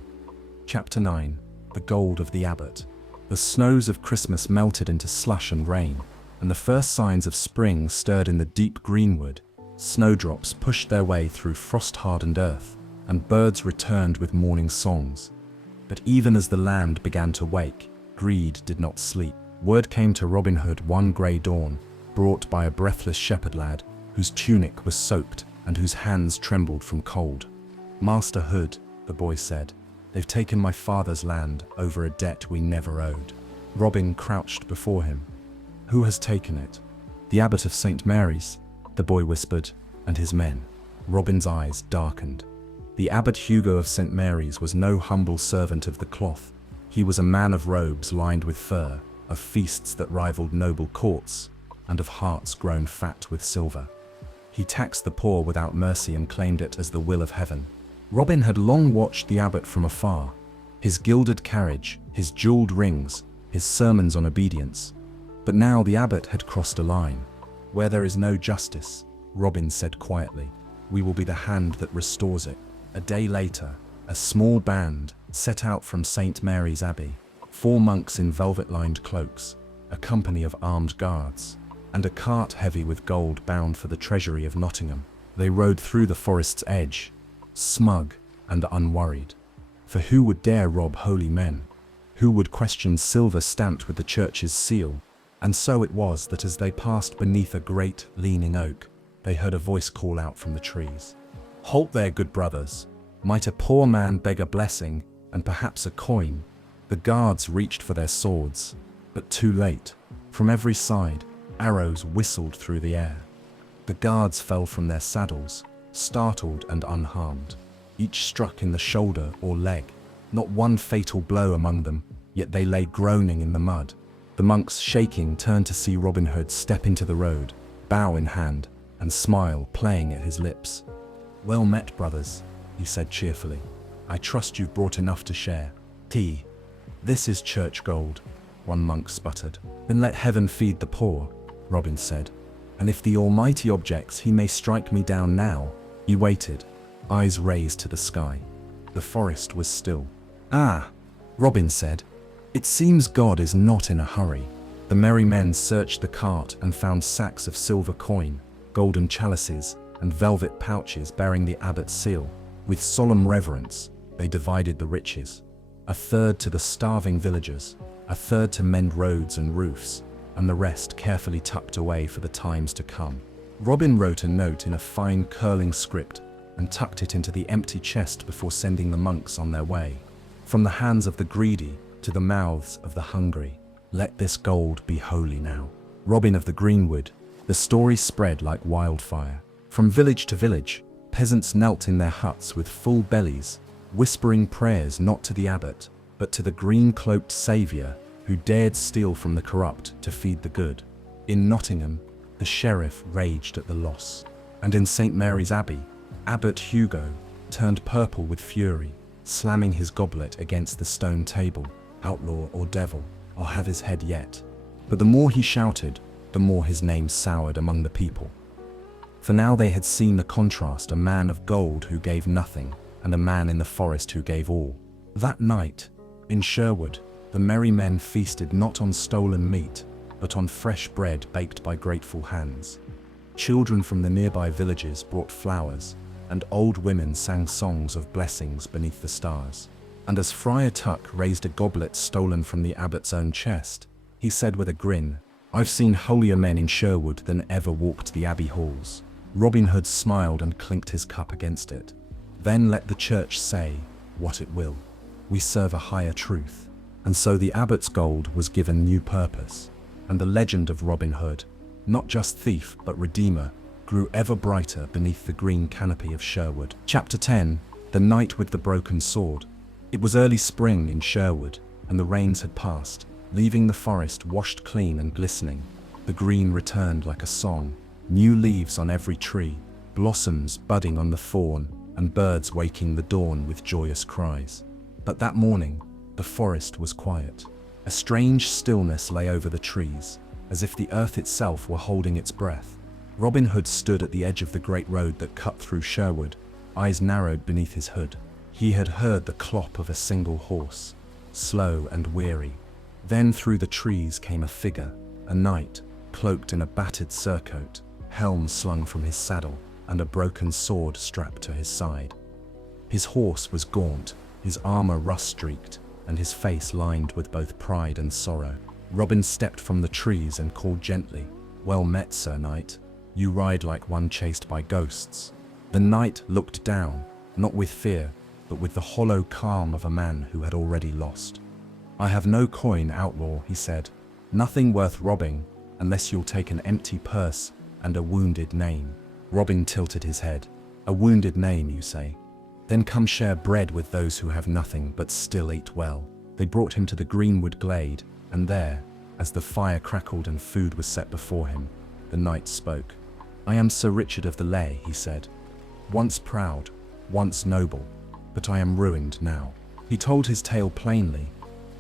Chapter 9. The Gold of the Abbot. The snows of Christmas melted into slush and rain, and the first signs of spring stirred in the deep greenwood. Snowdrops pushed their way through frost-hardened earth, and birds returned with morning songs. But even as the land began to wake, greed did not sleep. Word came to Robin Hood one grey dawn, brought by a breathless shepherd lad, whose tunic was soaked and whose hands trembled from cold. "Master Hood," the boy said, "they've taken my father's land over a debt we never owed." Robin crouched before him. "Who has taken it?" "The Abbot of St. Mary's," the boy whispered, "and his men." Robin's eyes darkened. The Abbot Hugo of St. Mary's was no humble servant of the cloth. He was a man of robes lined with fur, of feasts that rivaled noble courts, and of hearts grown fat with silver. He taxed the poor without mercy and claimed it as the will of heaven. Robin had long watched the abbot from afar. His gilded carriage, his jeweled rings, his sermons on obedience. But now the abbot had crossed a line. "Where there is no justice," Robin said quietly, "we will be the hand that restores it." A day later, a small band set out from St. Mary's Abbey. 4 monks in velvet-lined cloaks, a company of armed guards, and a cart heavy with gold bound for the treasury of Nottingham. They rode through the forest's edge, smug and unworried. For who would dare rob holy men? Who would question silver stamped with the church's seal? And so it was that as they passed beneath a great, leaning oak, they heard a voice call out from the trees. "Halt there, good brothers! Might a poor man beg a blessing, and perhaps a coin?" The guards reached for their swords, but too late. From every side, arrows whistled through the air. The guards fell from their saddles, startled and unharmed, each struck in the shoulder or leg. Not one fatal blow among them, yet they lay groaning in the mud. The monks, shaking, turned to see Robin Hood step into the road, bow in hand, and smile playing at his lips. "Well met, brothers," he said cheerfully. "I trust you've brought enough to share." "Tea. This is church gold," one monk sputtered. "Then let heaven feed the poor," Robin said. "And if the Almighty objects, he may strike me down now." He waited, eyes raised to the sky. The forest was still. "Ah," Robin said, "it seems God is not in a hurry." The merry men searched the cart and found sacks of silver coin, golden chalices, and velvet pouches bearing the abbot's seal. With solemn reverence, they divided the riches. A third to the starving villagers, a third to mend roads and roofs, and the rest carefully tucked away for the times to come. Robin wrote a note in a fine curling script and tucked it into the empty chest before sending the monks on their way. From the hands of the greedy to the mouths of the hungry, let this gold be holy now. Robin of the Greenwood, the story spread like wildfire. From village to village, peasants knelt in their huts with full bellies, whispering prayers not to the abbot, but to the green-cloaked saviour who dared steal from the corrupt to feed the good. In Nottingham, the sheriff raged at the loss, and in St. Mary's Abbey, Abbot Hugo turned purple with fury, slamming his goblet against the stone table. "Outlaw or devil, I'll have his head yet." But the more he shouted, the more his name soured among the people. For now they had seen the contrast, a man of gold who gave nothing, and a man in the forest who gave all. That night, in Sherwood, the merry men feasted not on stolen meat, but on fresh bread baked by grateful hands. Children from the nearby villages brought flowers, and old women sang songs of blessings beneath the stars. And as Friar Tuck raised a goblet stolen from the abbot's own chest, he said with a grin, "I've seen holier men in Sherwood than ever walked the abbey halls." Robin Hood smiled and clinked his cup against it. "Then let the church say what it will. We serve a higher truth." And so the abbot's gold was given new purpose, and the legend of Robin Hood, not just thief but redeemer, grew ever brighter beneath the green canopy of Sherwood. Chapter 10. The Knight with the Broken Sword. It was early spring in Sherwood, and the rains had passed, leaving the forest washed clean and glistening. The green returned like a song, new leaves on every tree, blossoms budding on the thorn, and birds waking the dawn with joyous cries. But that morning, the forest was quiet. A strange stillness lay over the trees, as if the earth itself were holding its breath. Robin Hood stood at the edge of the great road that cut through Sherwood, eyes narrowed beneath his hood. He had heard the clop of a single horse, slow and weary. Then through the trees came a figure, a knight, cloaked in a battered surcoat, helm slung from his saddle, and a broken sword strapped to his side. His horse was gaunt, his armor rust-streaked, and his face lined with both pride and sorrow. Robin stepped from the trees and called gently, "Well met, Sir Knight. You ride like one chased by ghosts." The knight looked down, not with fear, but with the hollow calm of a man who had already lost. "I have no coin, outlaw," he said. "Nothing worth robbing, unless you'll take an empty purse and a wounded name." Robin tilted his head. "A wounded name, you say? Then come share bread with those who have nothing but still eat well." They brought him to the greenwood glade, and there, as the fire crackled and food was set before him, the knight spoke. "I am Sir Richard of the Lea," he said. "Once proud, once noble, but I am ruined now." He told his tale plainly,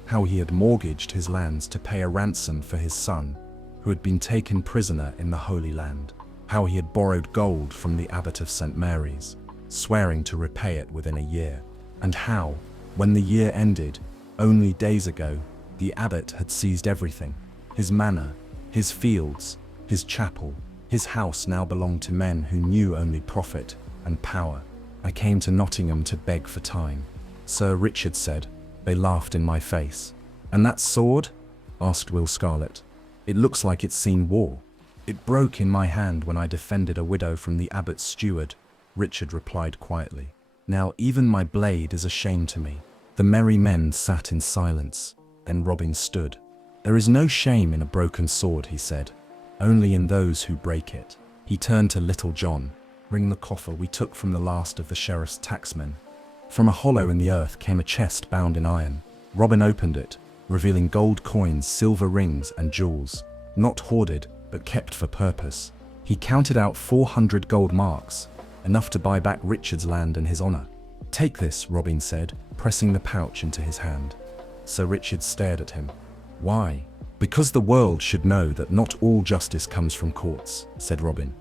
how he had mortgaged his lands to pay a ransom for his son, who had been taken prisoner in the Holy Land, how he had borrowed gold from the abbot of St. Mary's, swearing to repay it within a year, and how, when the year ended, only days ago, the abbot had seized everything. His manor, his fields, his chapel, his house now belonged to men who knew only profit and power. "I came to Nottingham to beg for time," Sir Richard said. They laughed in my face. "And that sword?" asked Will Scarlet. "It looks like it's seen war." "It broke in my hand when I defended a widow from the abbot's steward," Richard replied quietly. "Now even my blade is a shame to me." The merry men sat in silence. Then Robin stood. "There is no shame in a broken sword," he said, "only in those who break it." He turned to Little John. "Bring the coffer we took from the last of the sheriff's tacksmen." From a hollow in the earth came a chest bound in iron. Robin opened it, revealing gold coins, silver rings, and jewels, not hoarded, but kept for purpose. He counted out 400 gold marks, enough to buy back Richard's land and his honor. "Take this," Robin said, pressing the pouch into his hand. Sir Richard stared at him. "Why?" "Because the world should know that not all justice comes from courts," said Robin,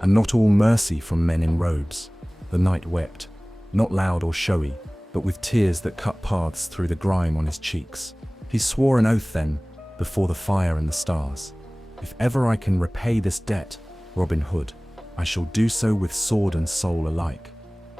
"and not all mercy from men in robes." The knight wept, not loud or showy, but with tears that cut paths through the grime on his cheeks. He swore an oath then, before the fire and the stars. "If ever I can repay this debt, Robin Hood, I shall do so with sword and soul alike."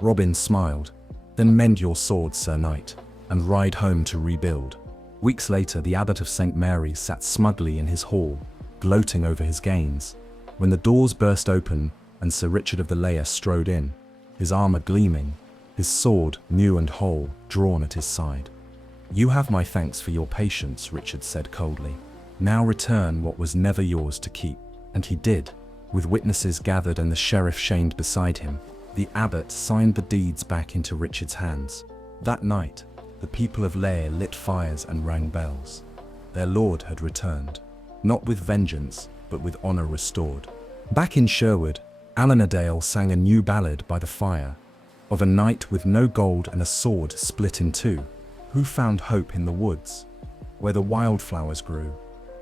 Robin smiled. "Then mend your sword, Sir Knight, and ride home to rebuild." Weeks later, the abbot of St. Mary's sat smugly in his hall, gloating over his gains, when the doors burst open and Sir Richard of the Lea strode in, his armor gleaming, his sword, new and whole, drawn at his side. "You have my thanks for your patience," Richard said coldly. "Now return what was never yours to keep." And he did. With witnesses gathered and the sheriff chained beside him, the abbot signed the deeds back into Richard's hands. That night, the people of Lea lit fires and rang bells. Their lord had returned, not with vengeance, but with honor restored. Back in Sherwood, Alan Adale sang a new ballad by the fire, of a knight with no gold and a sword split in two, who found hope in the woods, where the wildflowers grew,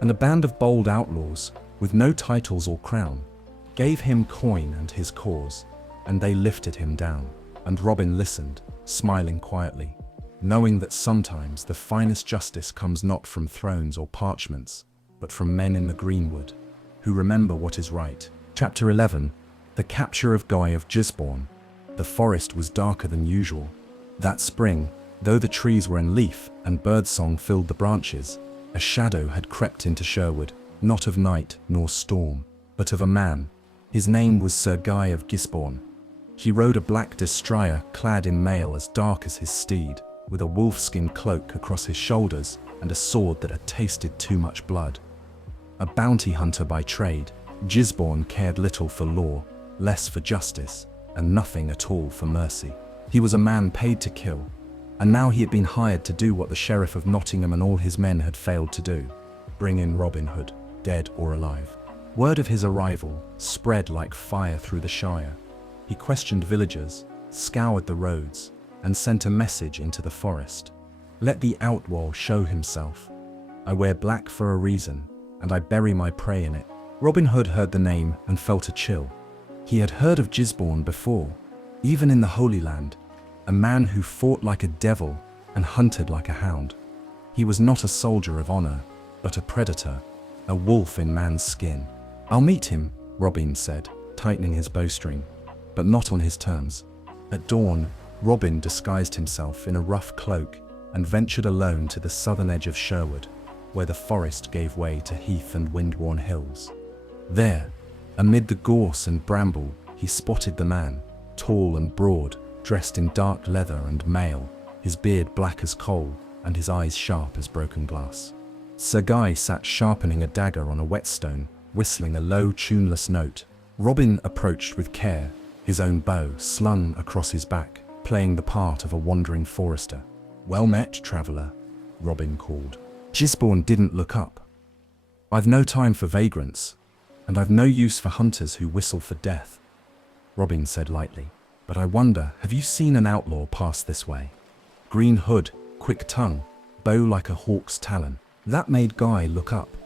and a band of bold outlaws, with no titles or crown, gave him coin and his cause, and they lifted him down. And Robin listened, smiling quietly, knowing that sometimes the finest justice comes not from thrones or parchments, but from men in the greenwood, who remember what is right. Chapter 11. The Capture of Guy of Gisborne. The forest was darker than usual. That spring, though the trees were in leaf and birdsong filled the branches, a shadow had crept into Sherwood, not of night nor storm, but of a man. His name was Sir Guy of Gisborne. He rode a black destrier clad in mail as dark as his steed, with a wolfskin cloak across his shoulders and a sword that had tasted too much blood. A bounty hunter by trade, Gisborne cared little for law, less for justice, and nothing at all for mercy. He was a man paid to kill, and now he had been hired to do what the Sheriff of Nottingham and all his men had failed to do: bring in Robin Hood, dead or alive. Word of his arrival spread like fire through the Shire. He questioned villagers, scoured the roads, and sent a message into the forest. Let the outlaw show himself. I wear black for a reason, and I bury my prey in it. Robin Hood heard the name and felt a chill. He had heard of Gisborne before, even in the Holy Land, a man who fought like a devil and hunted like a hound. He was not a soldier of honor, but a predator, a wolf in man's skin. I'll meet him, Robin said, tightening his bowstring, but not on his terms. At dawn, Robin disguised himself in a rough cloak and ventured alone to the southern edge of Sherwood, where the forest gave way to heath and wind-worn hills. There, amid the gorse and bramble, he spotted the man, tall and broad, dressed in dark leather and mail, his beard black as coal and his eyes sharp as broken glass. Sir Guy sat sharpening a dagger on a whetstone, whistling a low, tuneless note. Robin approached with care, his own bow slung across his back, playing the part of a wandering forester. "Well met, traveller," Robin called. Gisborne didn't look up. "I've no time for vagrants, and I've no use for hunters who whistle for death," Robin said lightly. "But I wonder, have you seen an outlaw pass this way? Green hood, quick tongue, bow like a hawk's talon." That made Guy look up.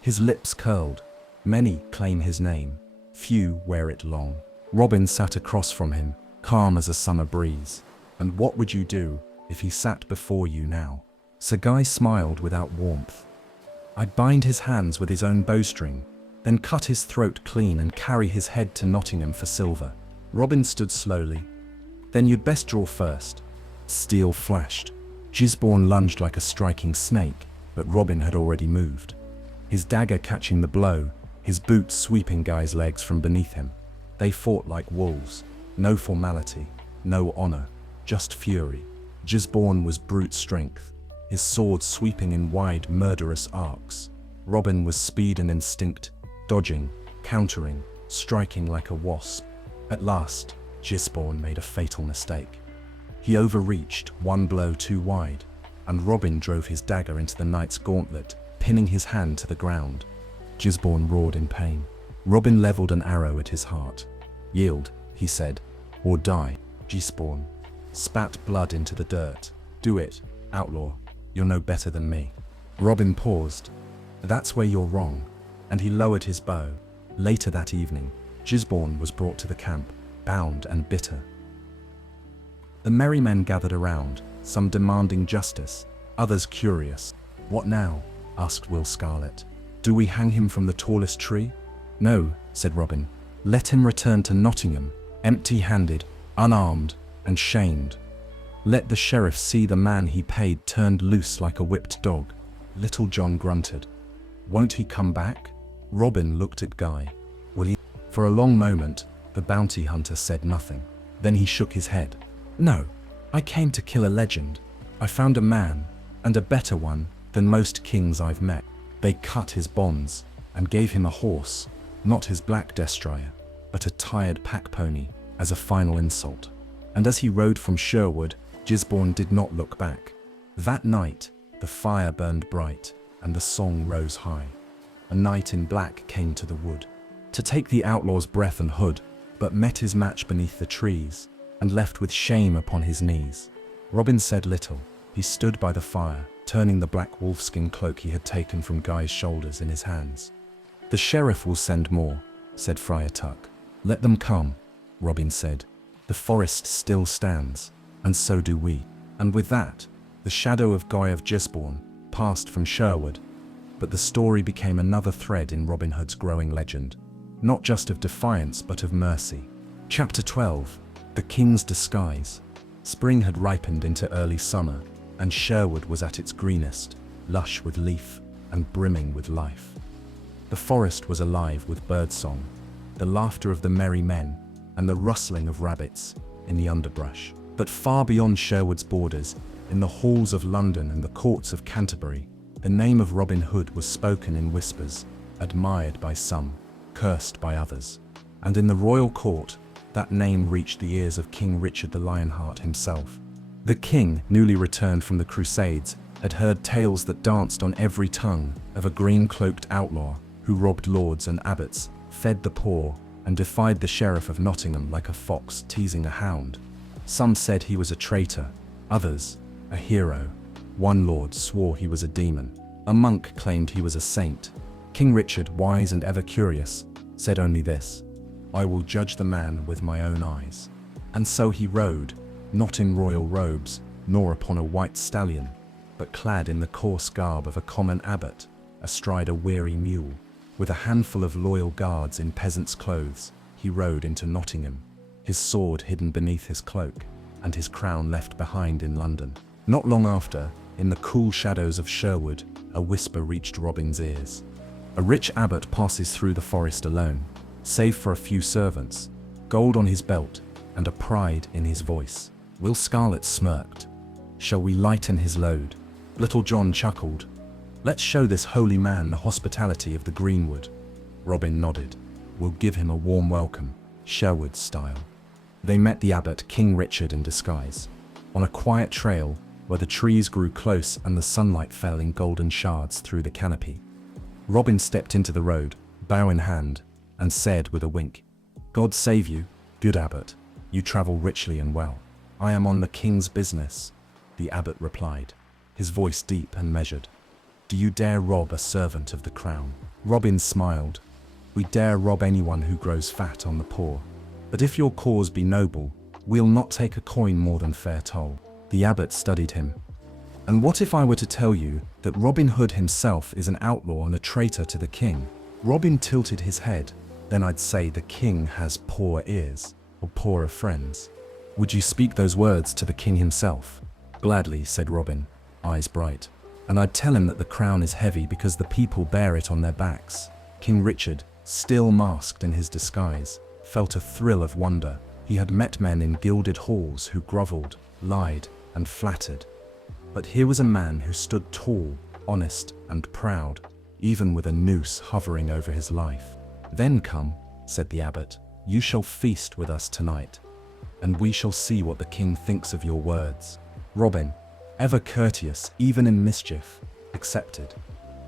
His lips curled. Many claim his name, few wear it long. Robin sat across from him, calm as a summer breeze. "And what would you do if he sat before you now?" Sir Guy smiled without warmth. "I'd bind his hands with his own bowstring, then cut his throat clean and carry his head to Nottingham for silver." Robin stood slowly. "Then you'd best draw first." Steel flashed. Gisborne lunged like a striking snake, but Robin had already moved. His dagger catching the blow, his boots sweeping Guy's legs from beneath him. They fought like wolves. No formality, no honor, just fury. Gisborne was brute strength, his sword sweeping in wide, murderous arcs. Robin was speed and instinct, dodging, countering, striking like a wasp. At last, Gisborne made a fatal mistake. He overreached, one blow too wide, and Robin drove his dagger into the knight's gauntlet, pinning his hand to the ground. Gisborne roared in pain. Robin leveled an arrow at his heart. "Yield," he said, "or die." Gisborne spat blood into the dirt. "Do it, outlaw. You're no better than me." Robin paused. "That's where you're wrong," and he lowered his bow. Later that evening, Gisborne was brought to the camp, bound and bitter. The merry men gathered around, some demanding justice, others curious. "What now?" asked Will Scarlet. "Do we hang him from the tallest tree?" "No," said Robin. "Let him return to Nottingham, empty-handed, unarmed, and shamed. Let the sheriff see the man he paid turned loose like a whipped dog." Little John grunted. "Won't he come back?" Robin looked at Guy. "Will he?" For a long moment, the bounty hunter said nothing. Then he shook his head. "No, I came to kill a legend. I found a man, and a better one than most kings I've met." They cut his bonds and gave him a horse, not his black destrier, but a tired pack pony, as a final insult. And as he rode from Sherwood, Gisborne did not look back. That night, the fire burned bright, and the song rose high. A knight in black came to the wood, to take the outlaw's breath and hood, but met his match beneath the trees, and left with shame upon his knees. Robin said little. He stood by the fire, turning the black wolfskin cloak he had taken from Guy's shoulders in his hands. "The sheriff will send more," said Friar Tuck. "Let them come," Robin said. "The forest still stands, and so do we." And with that, the shadow of Guy of Gisborne passed from Sherwood, but the story became another thread in Robin Hood's growing legend, not just of defiance but of mercy. Chapter 12. The King's Disguise. Spring had ripened into early summer, and Sherwood was at its greenest, lush with leaf and brimming with life. The forest was alive with birdsong, the laughter of the merry men, and the rustling of rabbits in the underbrush. But far beyond Sherwood's borders, in the halls of London and the courts of Canterbury, the name of Robin Hood was spoken in whispers, admired by some, cursed by others. And in the royal court, That name reached the ears of King Richard the Lionheart himself. The king, newly returned from the Crusades, had heard tales that danced on every tongue of a green-cloaked outlaw who robbed lords and abbots, fed the poor, and defied the sheriff of Nottingham like a fox teasing a hound. Some said he was a traitor, others, a hero. One lord swore he was a demon. A monk claimed he was a saint. King Richard, wise and ever curious, said only this: "I will judge the man with my own eyes." And so he rode, not in royal robes, nor upon a white stallion, but clad in the coarse garb of a common abbot, astride a weary mule. With a handful of loyal guards in peasants' clothes, he rode into Nottingham, his sword hidden beneath his cloak, and his crown left behind in London. Not long after, in the cool shadows of Sherwood, a whisper reached Robin's ears. A rich abbot passes through the forest alone, save for a few servants, gold on his belt, and a pride in his voice. Will Scarlet smirked. "Shall we lighten his load?" Little John chuckled. "Let's show this holy man the hospitality of the greenwood." Robin nodded. "We'll give him a warm welcome, Sherwood style." They met the abbot, King Richard, in disguise, on a quiet trail where the trees grew close and the sunlight fell in golden shards through the canopy. Robin stepped into the road, bow in hand, and said with a wink, "God save you, good abbot. You travel richly and well." "I am on the king's business," the abbot replied, his voice deep and measured. "Do you dare rob a servant of the crown?" Robin smiled. "We dare rob anyone who grows fat on the poor. But if your cause be noble, we'll not take a coin more than fair toll." The abbot studied him. "And what if I were to tell you that Robin Hood himself is an outlaw and a traitor to the king?" Robin tilted his head. "Then I'd say the king has poor ears, or poorer friends." "Would you speak those words to the king himself?" "Gladly," said Robin, eyes bright. "And I'd tell him that the crown is heavy because the people bear it on their backs." King Richard, still masked in his disguise, felt a thrill of wonder. He had met men in gilded halls who groveled, lied, and flattered. But here was a man who stood tall, honest, and proud, even with a noose hovering over his life. "Then come," said the abbot, "you shall feast with us tonight, and we shall see what the king thinks of your words." Robin, ever courteous even in mischief, accepted.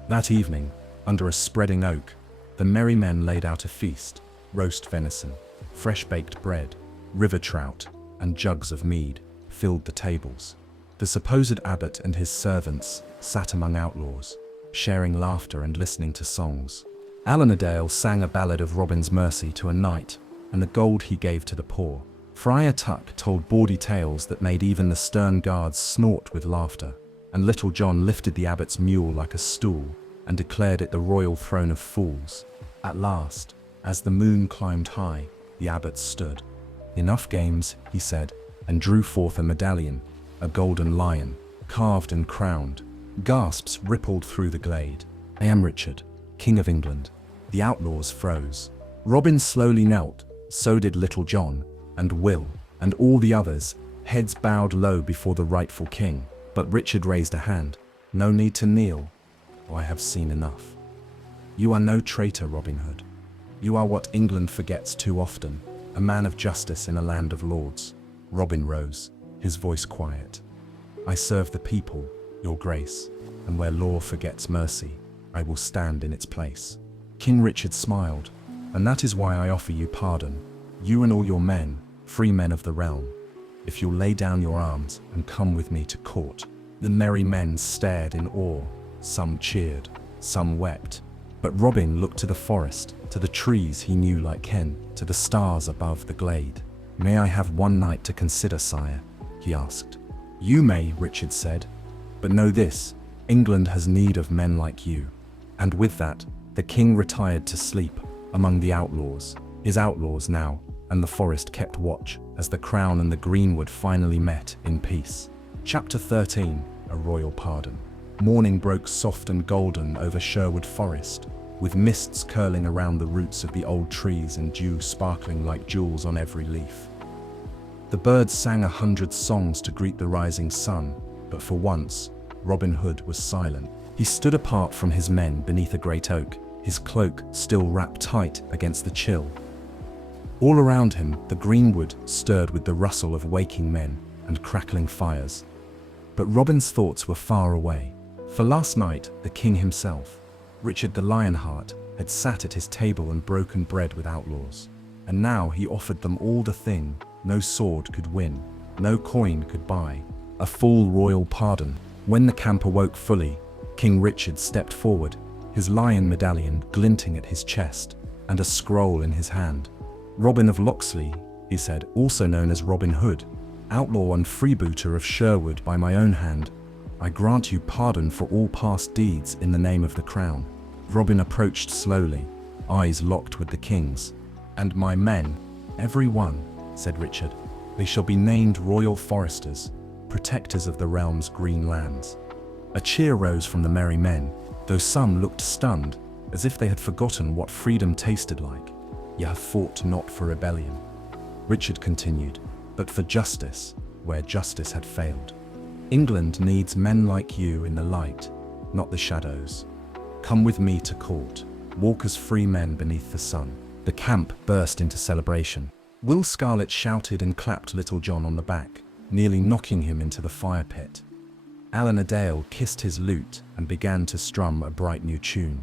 That evening, under a spreading oak, the merry men laid out a feast: roast venison, fresh-baked bread, river trout, and jugs of mead filled the tables. The supposed abbot and his servants sat among outlaws, sharing laughter and listening to songs. Alanadale sang a ballad of Robin's mercy to a knight and the gold he gave to the poor. Friar Tuck told bawdy tales that made even the stern guards snort with laughter, and Little John lifted the abbot's mule like a stool and declared it the royal throne of fools. At last, as the moon climbed high, the abbot stood. "Enough games," he said, and drew forth a medallion, a golden lion, carved and crowned. Gasps rippled through the glade. "I am Richard, King of England." The outlaws froze. Robin slowly knelt, so did Little John, and Will, and all the others, heads bowed low before the rightful king. But Richard raised a hand. "No need to kneel. I have seen enough. You are no traitor, Robin Hood. You are what England forgets too often, a man of justice in a land of lords." Robin rose, his voice quiet. "I serve the people, your grace, and where law forgets mercy, I will stand in its place." King Richard smiled. "And that is why I offer you pardon, you and all your men, free men of the realm, if you'll lay down your arms and come with me to court." The merry men stared in awe. Some cheered, some wept. But Robin looked to the forest, to the trees he knew like kin, to the stars above the glade. "May I have one night to consider, sire?" he asked. "You may," Richard said. "But know this, England has need of men like you." And with that, the king retired to sleep among the outlaws, his outlaws now, and the forest kept watch as the crown and the greenwood finally met in peace. Chapter 13, A Royal Pardon. Morning broke soft and golden over Sherwood Forest, with mists curling around the roots of the old trees and dew sparkling like jewels on every leaf. The birds sang 100 songs to greet the rising sun, but for once, Robin Hood was silent. He stood apart from his men beneath a great oak, his cloak still wrapped tight against the chill. All around him, the greenwood stirred with the rustle of waking men and crackling fires. But Robin's thoughts were far away. For last night, the king himself, Richard the Lionheart, had sat at his table and broken bread with outlaws. And now he offered them all the thing no sword could win, no coin could buy, a full royal pardon. When the camp awoke fully, King Richard stepped forward, his lion medallion glinting at his chest and a scroll in his hand. "Robin of Locksley," he said, "also known as Robin Hood, outlaw and freebooter of Sherwood, by my own hand, I grant you pardon for all past deeds in the name of the crown." Robin approached slowly, eyes locked with the king's. "And my men, every one," said Richard, "they shall be named royal foresters, protectors of the realm's green lands." A cheer rose from the merry men, though some looked stunned, as if they had forgotten what freedom tasted like. "Ye have fought not for rebellion," Richard continued, "but for justice, where justice had failed. England needs men like you in the light, not the shadows. Come with me to court, walk as free men beneath the sun." The camp burst into celebration. Will Scarlet shouted and clapped Little John on the back, nearly knocking him into the fire pit. Alan Adale kissed his lute and began to strum a bright new tune.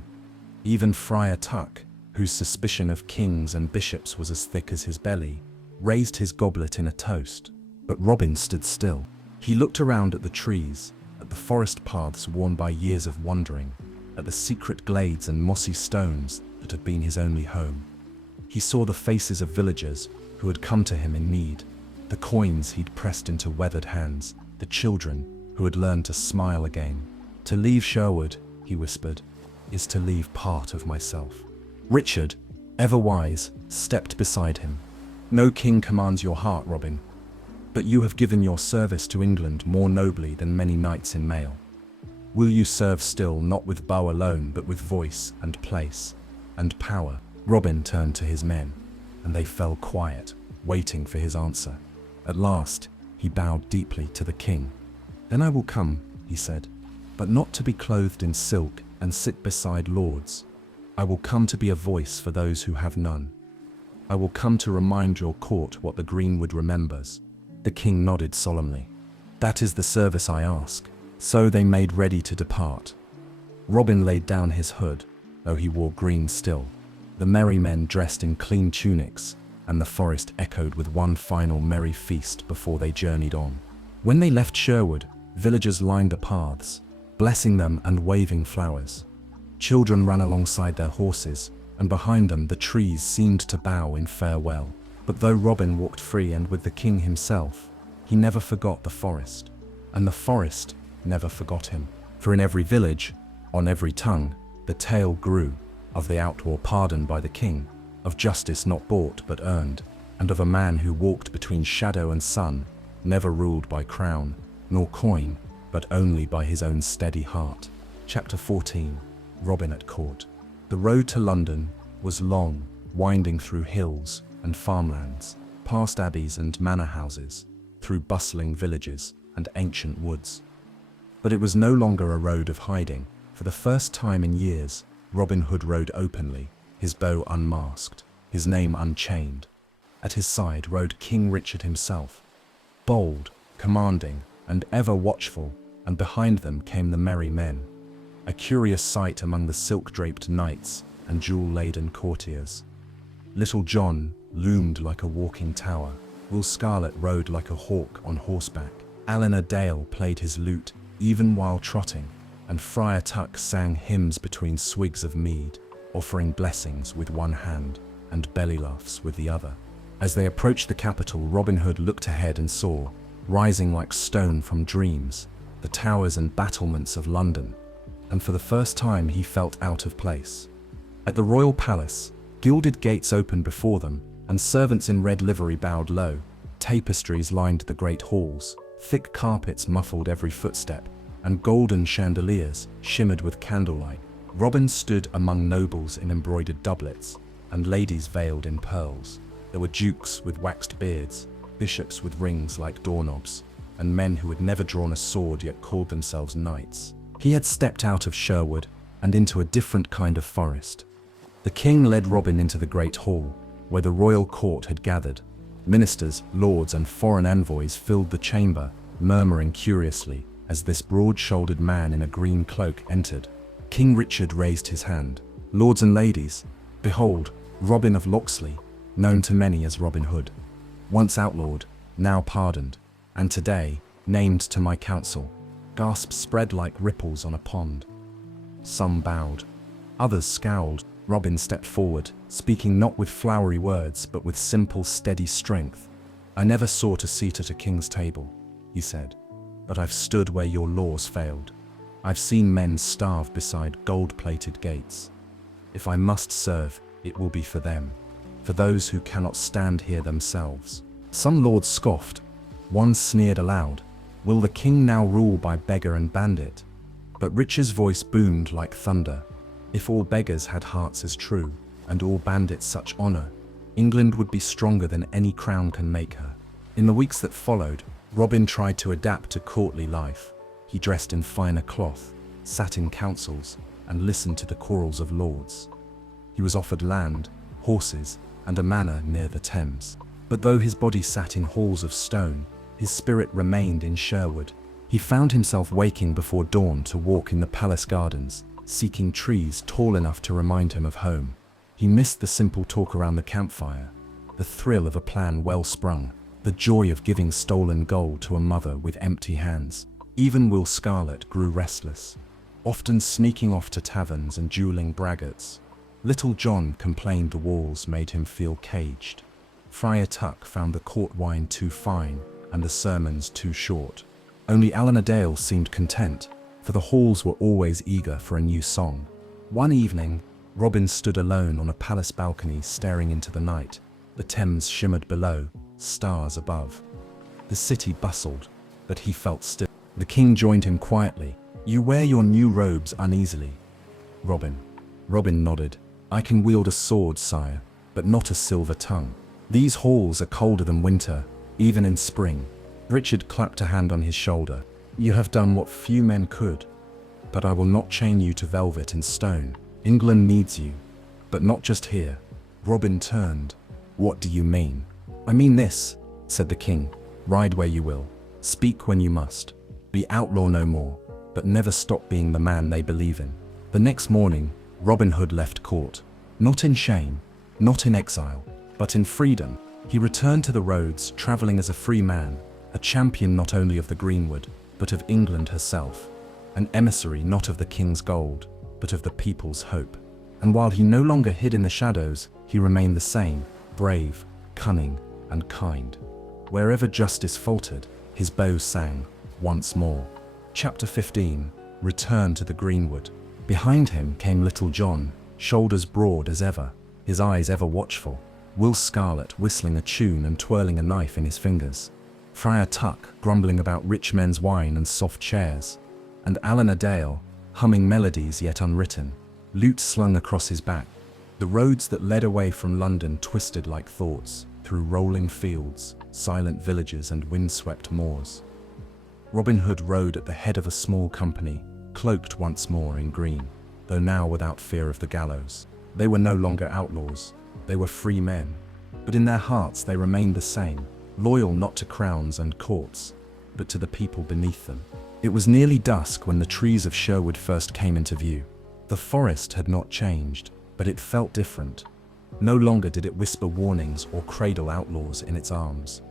Even Friar Tuck, whose suspicion of kings and bishops was as thick as his belly, raised his goblet in a toast. But Robin stood still. He looked around at the trees, at the forest paths worn by years of wandering, at the secret glades and mossy stones that had been his only home. He saw the faces of villagers who had come to him in need, the coins he'd pressed into weathered hands, the children who had learned to smile again. "To leave Sherwood," he whispered, "is to leave part of myself." Richard, ever wise, stepped beside him. "No king commands your heart, Robin, but you have given your service to England more nobly than many knights in mail. Will you serve still, not with bow alone, but with voice and place and power?" Robin turned to his men, and they fell quiet, waiting for his answer. At last, he bowed deeply to the king. "Then I will come," he said, "but not to be clothed in silk and sit beside lords. I will come to be a voice for those who have none. I will come to remind your court what the greenwood remembers." The king nodded solemnly. "That is the service I ask." So they made ready to depart. Robin laid down his hood, though he wore green still. The merry men dressed in clean tunics, and the forest echoed with one final merry feast before they journeyed on. When they left Sherwood, villagers lined the paths, blessing them and waving flowers. Children ran alongside their horses, and behind them the trees seemed to bow in farewell. But though Robin walked free and with the king himself, he never forgot the forest, and the forest never forgot him. For in every village, on every tongue, the tale grew of the outlaw pardoned by the king, of justice not bought but earned, and of a man who walked between shadow and sun, never ruled by crown nor coin, but only by his own steady heart. Chapter 14. Robin at Court. The road to London was long, winding through hills and farmlands, past abbeys and manor houses, through bustling villages and ancient woods. But it was no longer a road of hiding. For the first time in years, Robin Hood rode openly, his bow unmasked, his name unchained. At his side rode King Richard himself, bold, commanding, and ever watchful, and behind them came the merry men, a curious sight among the silk-draped knights and jewel-laden courtiers. Little John loomed like a walking tower. Will Scarlet rode like a hawk on horseback. Alan Adale played his lute even while trotting, and Friar Tuck sang hymns between swigs of mead, offering blessings with one hand and belly laughs with the other. As they approached the capital, Robin Hood looked ahead and saw, rising like stone from dreams, the towers and battlements of London, and for the first time he felt out of place. At the royal palace, gilded gates opened before them, and servants in red livery bowed low. Tapestries lined the great halls, thick carpets muffled every footstep, and golden chandeliers shimmered with candlelight. Robin stood among nobles in embroidered doublets, and ladies veiled in pearls. There were dukes with waxed beards, bishops with rings like doorknobs, and men who had never drawn a sword yet called themselves knights. He had stepped out of Sherwood and into a different kind of forest. The king led Robin into the great hall, where the royal court had gathered. Ministers, lords, and foreign envoys filled the chamber, murmuring curiously as this broad-shouldered man in a green cloak entered. King Richard raised his hand. "Lords and ladies, behold, Robin of Locksley, known to many as Robin Hood. Once outlawed, now pardoned, and today named to my council." Gasps spread like ripples on a pond. Some bowed. Others scowled. Robin stepped forward, speaking not with flowery words, but with simple, steady strength. "I never sought a seat at a king's table," he said, "but I've stood where your laws failed. I've seen men starve beside gold-plated gates. If I must serve, it will be for them, for those who cannot stand here themselves." Some lords scoffed. One sneered aloud, "Will the king now rule by beggar and bandit?" But Richard's voice boomed like thunder. "If all beggars had hearts as true, and all bandits such honor, England would be stronger than any crown can make her." In the weeks that followed, Robin tried to adapt to courtly life. He dressed in finer cloth, sat in councils, and listened to the quarrels of lords. He was offered land, horses, and a manor near the Thames. But though his body sat in halls of stone, his spirit remained in Sherwood. He found himself waking before dawn to walk in the palace gardens, seeking trees tall enough to remind him of home. He missed the simple talk around the campfire, the thrill of a plan well sprung, the joy of giving stolen gold to a mother with empty hands. Even Will Scarlet grew restless, often sneaking off to taverns and dueling braggarts. Little John complained the walls made him feel caged. Friar Tuck found the court wine too fine and the sermons too short. Only Alana Dale seemed content, for the halls were always eager for a new song. One evening, Robin stood alone on a palace balcony staring into the night. The Thames shimmered below, stars above. The city bustled, but he felt still. The king joined him quietly. "You wear your new robes uneasily, Robin." Robin nodded. "I can wield a sword, sire, but not a silver tongue. These halls are colder than winter, even in spring." Richard clapped a hand on his shoulder. "You have done what few men could, but I will not chain you to velvet and stone. England needs you, but not just here." Robin turned. "What do you mean?" "I mean this," said the king. "Ride where you will, speak when you must, be outlaw no more, but never stop being the man they believe in." The next morning, Robin Hood left court, not in shame, not in exile, but in freedom. He returned to the roads, traveling as a free man, a champion not only of the greenwood, but of England herself, an emissary not of the king's gold, but of the people's hope. And while he no longer hid in the shadows, he remained the same, brave, cunning, and kind. Wherever justice faltered, his bow sang once more. Chapter 15. Return to the greenwood. Behind him came Little John, shoulders broad as ever, his eyes ever watchful. Will Scarlet whistling a tune and twirling a knife in his fingers. Friar Tuck grumbling about rich men's wine and soft chairs. And Alana Dale humming melodies yet unwritten, lute slung across his back. The roads that led away from London twisted like thoughts, through rolling fields, silent villages, and windswept moors. Robin Hood rode at the head of a small company, cloaked once more in green, though now without fear of the gallows. They were no longer outlaws, they were free men, but in their hearts they remained the same, loyal not to crowns and courts, but to the people beneath them. It was nearly dusk when the trees of Sherwood first came into view. The forest had not changed, but it felt different. No longer did it whisper warnings or cradle outlaws in its arms.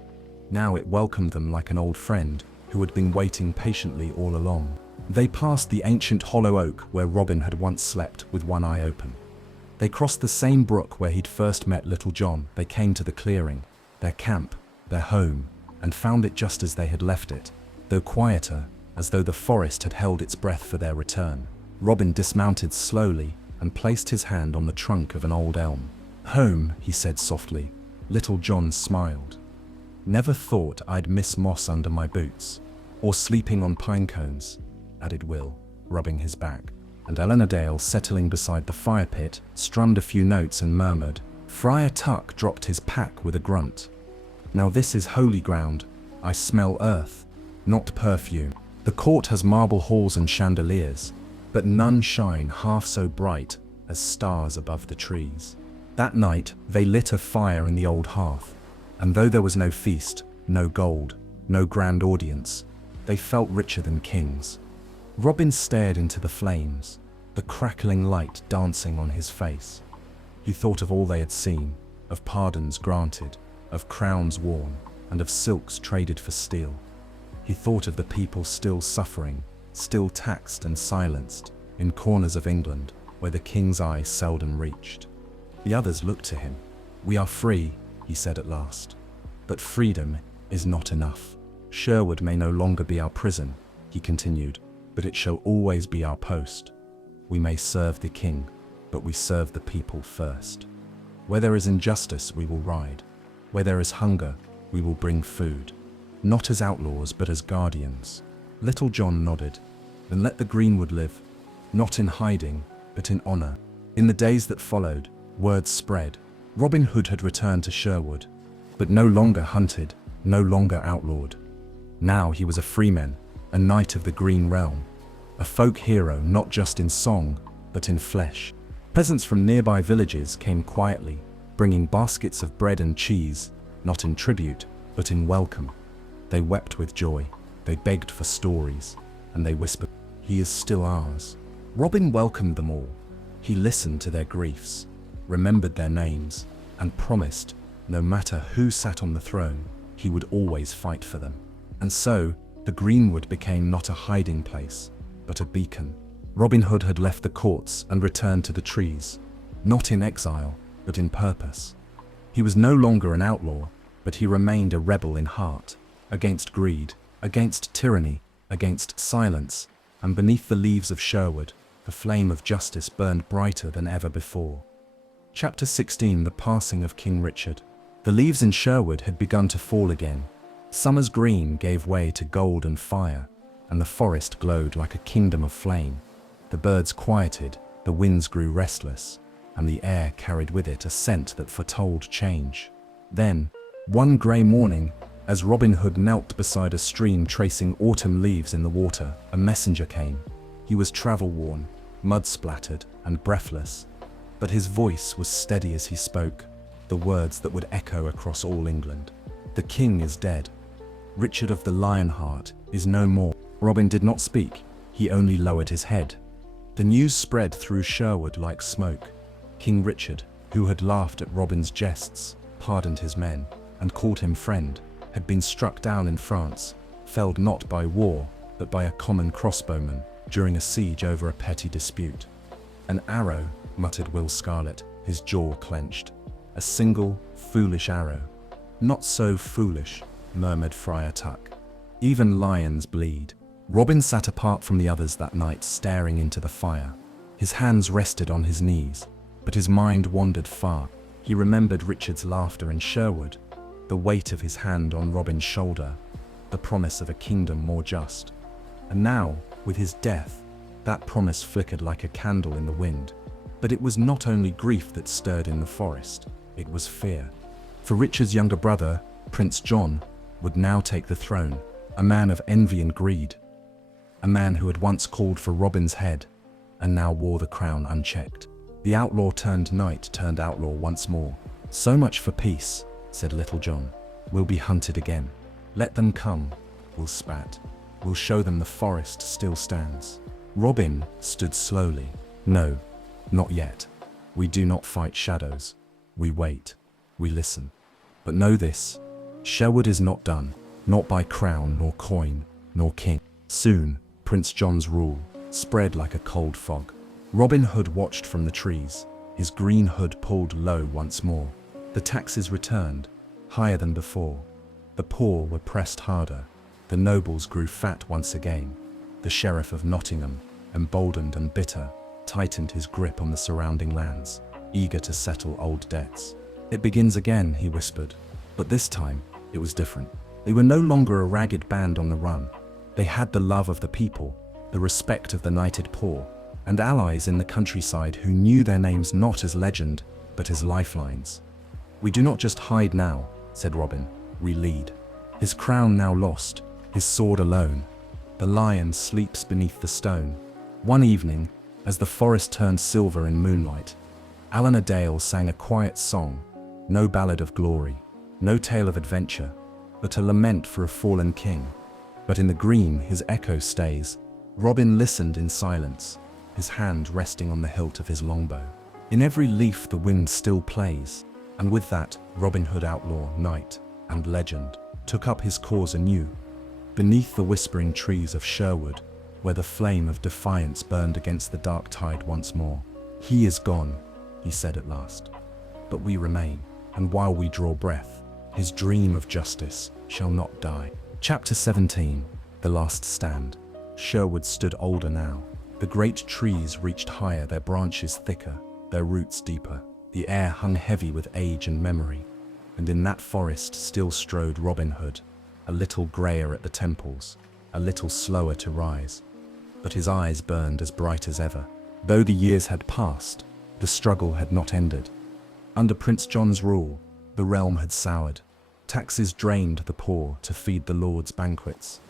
Now it welcomed them like an old friend who had been waiting patiently all along. They passed the ancient hollow oak where Robin had once slept with one eye open. They crossed the same brook where he'd first met Little John. They came to the clearing, their camp, their home, and found it just as they had left it, though quieter, as though the forest had held its breath for their return. Robin dismounted slowly and placed his hand on the trunk of an old elm. "Home," he said softly. Little John smiled. "Never thought I'd miss moss under my boots, or sleeping on pine cones," added Will, rubbing his back. And Alana Dale, settling beside the fire pit, strummed a few notes and murmured. Friar Tuck dropped his pack with a grunt. "Now this is holy ground. I smell earth, not perfume. The court has marble halls and chandeliers, but none shine half so bright as stars above the trees." That night, they lit a fire in the old hearth, and though there was no feast, no gold, no grand audience, they felt richer than kings. Robin stared into the flames, the crackling light dancing on his face. He thought of all they had seen, of pardons granted, of crowns worn, and of silks traded for steel. He thought of the people still suffering, still taxed and silenced, in corners of England where the king's eye seldom reached. The others looked to him. "We are free," he said at last. "But freedom is not enough. Sherwood may no longer be our prison," he continued, "but it shall always be our post. We may serve the king, but we serve the people first. Where there is injustice, we will ride. Where there is hunger, we will bring food. Not as outlaws, but as guardians." Little John nodded. "Then let the greenwood live, not in hiding, but in honor." In the days that followed, word spread. Robin Hood had returned to Sherwood, but no longer hunted, no longer outlawed. Now he was a freeman, a knight of the Green Realm, a folk hero not just in song, but in flesh. Peasants from nearby villages came quietly, bringing baskets of bread and cheese, not in tribute, but in welcome. They wept with joy, they begged for stories, and they whispered, "He is still ours." Robin welcomed them all. He listened to their griefs, remembered their names, and promised, no matter who sat on the throne, he would always fight for them. And so, the greenwood became not a hiding place, but a beacon. Robin Hood had left the courts and returned to the trees, not in exile, but in purpose. He was no longer an outlaw, but he remained a rebel in heart, against greed, against tyranny, against silence, and beneath the leaves of Sherwood, the flame of justice burned brighter than ever before. Chapter 16: The Passing of King Richard. The leaves in Sherwood had begun to fall again. Summer's green gave way to gold and fire, and the forest glowed like a kingdom of flame. The birds quieted, the winds grew restless, and the air carried with it a scent that foretold change. Then, one grey morning, as Robin Hood knelt beside a stream tracing autumn leaves in the water, a messenger came. He was travel-worn, mud-splattered, and breathless, but his voice was steady as he spoke, the words that would echo across all England. "The king is dead. Richard of the Lionheart is no more." Robin did not speak, he only lowered his head. The news spread through Sherwood like smoke. King Richard, who had laughed at Robin's jests, pardoned his men, and called him friend, had been struck down in France, felled not by war, but by a common crossbowman, during a siege over a petty dispute. "An arrow," muttered Will Scarlet, his jaw clenched. "A single, foolish arrow." "Not so foolish," murmured Friar Tuck. "Even lions bleed." Robin sat apart from the others that night, staring into the fire. His hands rested on his knees, but his mind wandered far. He remembered Richard's laughter in Sherwood, the weight of his hand on Robin's shoulder, the promise of a kingdom more just. And now, with his death, that promise flickered like a candle in the wind. But it was not only grief that stirred in the forest, it was fear. For Richard's younger brother, Prince John, would now take the throne, a man of envy and greed. A man who had once called for Robin's head, and now wore the crown unchecked. The outlaw turned knight turned outlaw once more. "So much for peace," said Little John. "We'll be hunted again. Let them come," Will spat. "We'll show them the forest still stands." Robin stood slowly. "No, not yet. We do not fight shadows. We wait. We listen. But know this, Sherwood is not done, not by crown nor coin nor king." Soon, Prince John's rule spread like a cold fog. Robin Hood watched from the trees, his green hood pulled low once more. The taxes returned, higher than before. The poor were pressed harder. The nobles grew fat once again. The Sheriff of Nottingham, emboldened and bitter, tightened his grip on the surrounding lands, eager to settle old debts. "It begins again," he whispered. But this time, it was different. They were no longer a ragged band on the run. They had the love of the people, the respect of the knighted poor, and allies in the countryside who knew their names not as legend, but as lifelines. "We do not just hide now," said Robin. "We lead." His crown now lost, his sword alone. The lion sleeps beneath the stone. One evening, as the forest turned silver in moonlight, Alan a Dale sang a quiet song, no ballad of glory, no tale of adventure, but a lament for a fallen king. But in the green his echo stays. Robin listened in silence, his hand resting on the hilt of his longbow. In every leaf the wind still plays, and with that Robin Hood outlaw, knight, and legend took up his cause anew. Beneath the whispering trees of Sherwood, where the flame of defiance burned against the dark tide once more. "He is gone," he said at last, "but we remain, and while we draw breath, his dream of justice shall not die." Chapter 17, The Last Stand. Sherwood stood older now. The great trees reached higher, their branches thicker, their roots deeper. The air hung heavy with age and memory, and in that forest still strode Robin Hood, a little greyer at the temples, a little slower to rise. But his eyes burned as bright as ever. Though the years had passed, the struggle had not ended. Under Prince John's rule, the realm had soured. Taxes drained the poor to feed the lord's banquets.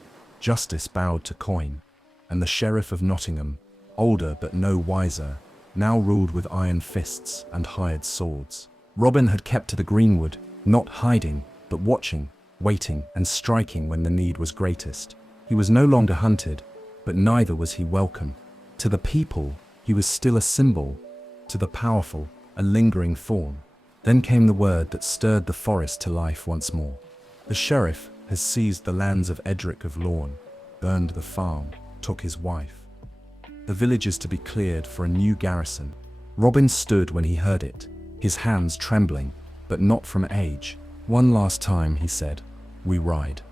Justice bowed to coin, and the Sheriff of Nottingham, older but no wiser, now ruled with iron fists and hired swords. Robin had kept to the greenwood, not hiding, but watching, waiting, and striking when the need was greatest. He was no longer hunted, but neither was he welcome. To the people, he was still a symbol, to the powerful, a lingering thorn. Then came the word that stirred the forest to life once more. The sheriff has seized the lands of Edric of Lorne, burned the farm, took his wife. The village is to be cleared for a new garrison. Robin stood when he heard it, his hands trembling, but not from age. "One last time," he said, "we ride."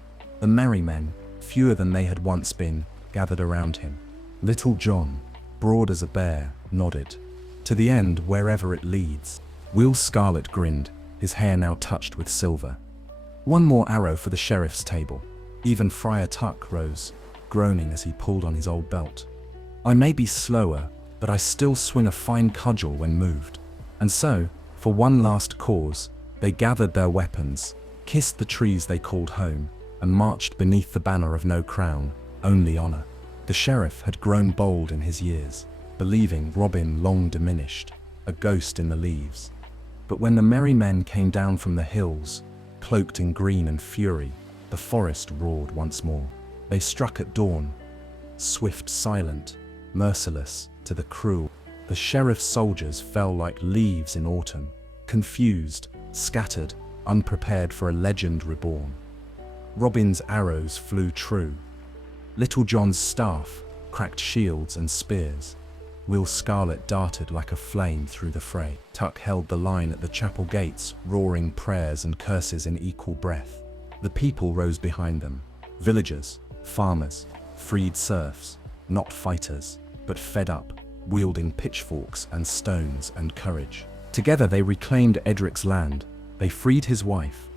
The merry men, fewer than they had once been, gathered around him. Little John, broad as a bear, nodded. "To the end, wherever it leads." Will Scarlet grinned, his hair now touched with silver. "One more arrow for the sheriff's table." Even Friar Tuck rose, groaning as he pulled on his old belt. "I may be slower, but I still swing a fine cudgel when moved." And so, for one last cause, they gathered their weapons, kissed the trees they called home, and marched beneath the banner of no crown, only honor. The sheriff had grown bold in his years, believing Robin long diminished, a ghost in the leaves. But when the merry men came down from the hills, cloaked in green and fury, the forest roared once more. They struck at dawn, swift, silent, merciless to the cruel. The sheriff's soldiers fell like leaves in autumn, confused, scattered, unprepared for a legend reborn. Robin's arrows flew true. Little John's staff cracked shields and spears. Will Scarlet darted like a flame through the fray. Tuck held the line at the chapel gates, roaring prayers and curses in equal breath. The people rose behind them. Villagers, farmers, freed serfs, not fighters, but fed up, wielding pitchforks and stones and courage. Together they reclaimed Edric's land. They freed his wife.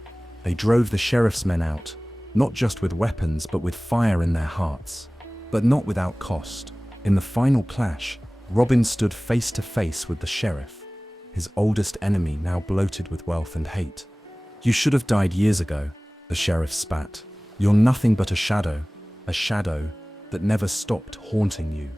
They drove the sheriff's men out, not just with weapons but with fire in their hearts. But not without cost. In the final clash, Robin stood face to face with the sheriff, his oldest enemy now bloated with wealth and hate. "You should have died years ago," the sheriff spat. "You're nothing but a shadow that never stopped haunting you,"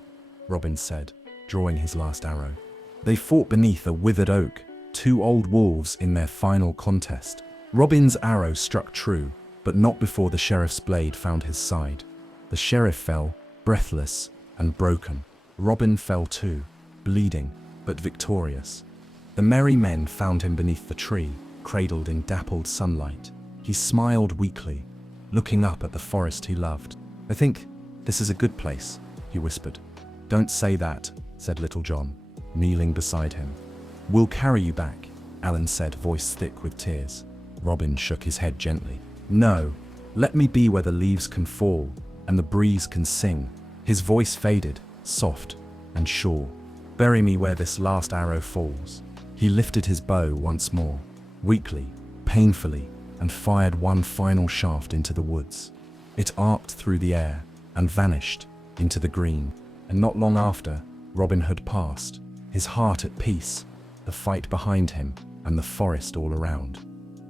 Robin said, drawing his last arrow. They fought beneath a withered oak, two old wolves in their final contest. Robin's arrow struck true, but not before the sheriff's blade found his side. The sheriff fell, breathless and broken. Robin fell too, bleeding, but victorious. The merry men found him beneath the tree, cradled in dappled sunlight. He smiled weakly, looking up at the forest he loved. "I think this is a good place," he whispered. "Don't say that," said Little John, kneeling beside him. "We'll carry you back," Alan said, voice thick with tears. Robin shook his head gently. "No, let me be where the leaves can fall and the breeze can sing." His voice faded, soft and sure. "Bury me where this last arrow falls." He lifted his bow once more, weakly, painfully, and fired one final shaft into the woods. It arced through the air and vanished into the green. And not long after, Robin Hood passed, his heart at peace, the fight behind him and the forest all around.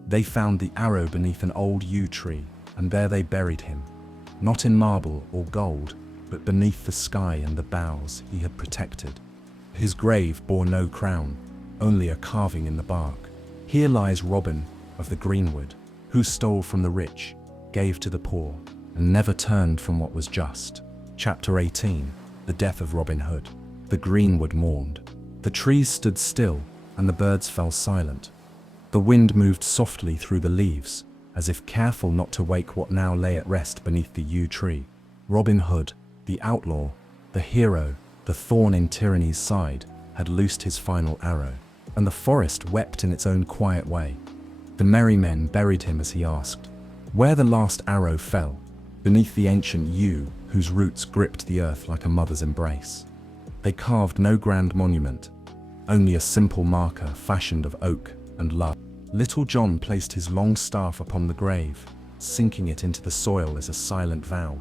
They found the arrow beneath an old yew tree, and there they buried him, not in marble or gold, but beneath the sky and the boughs he had protected. His grave bore no crown, only a carving in the bark. Here lies Robin of the greenwood, who stole from the rich, gave to the poor, and never turned from what was just. Chapter 18. The Death of Robin Hood. The greenwood mourned. The trees stood still, and the birds fell silent. The wind moved softly through the leaves, as if careful not to wake what now lay at rest beneath the yew tree. Robin Hood, the outlaw, the hero, the thorn in tyranny's side, had loosed his final arrow, and the forest wept in its own quiet way. The merry men buried him as he asked, where the last arrow fell, beneath the ancient yew whose roots gripped the earth like a mother's embrace. They carved no grand monument, only a simple marker fashioned of oak and love. Little John placed his long staff upon the grave, sinking it into the soil as a silent vow.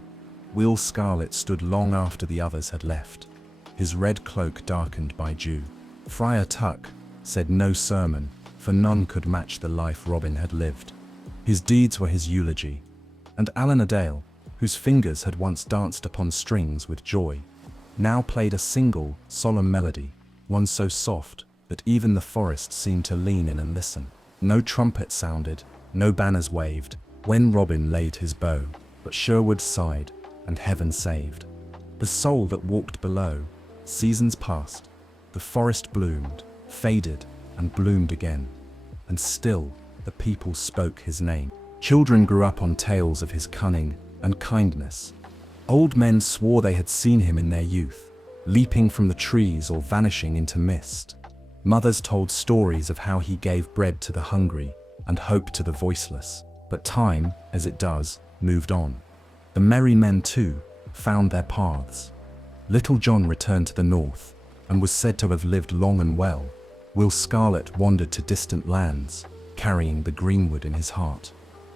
Will Scarlet stood long after the others had left, his red cloak darkened by dew. Friar Tuck said no sermon, for none could match the life Robin had lived. His deeds were his eulogy, and Alan a Dale, whose fingers had once danced upon strings with joy, now played a single, solemn melody, one so soft that even the forest seemed to lean in and listen. No trumpet sounded, no banners waved, when Robin laid his bow, but Sherwood sighed, and heaven saved the soul that walked below. Seasons passed, the forest bloomed, faded, and bloomed again, and still the people spoke his name. Children grew up on tales of his cunning and kindness. Old men swore they had seen him in their youth, leaping from the trees or vanishing into mist. Mothers told stories of how he gave bread to the hungry and hope to the voiceless. But time, as it does, moved on. The merry men, too, found their paths. Little John returned to the north and was said to have lived long and well. Will Scarlet wandered to distant lands, carrying the greenwood in his heart.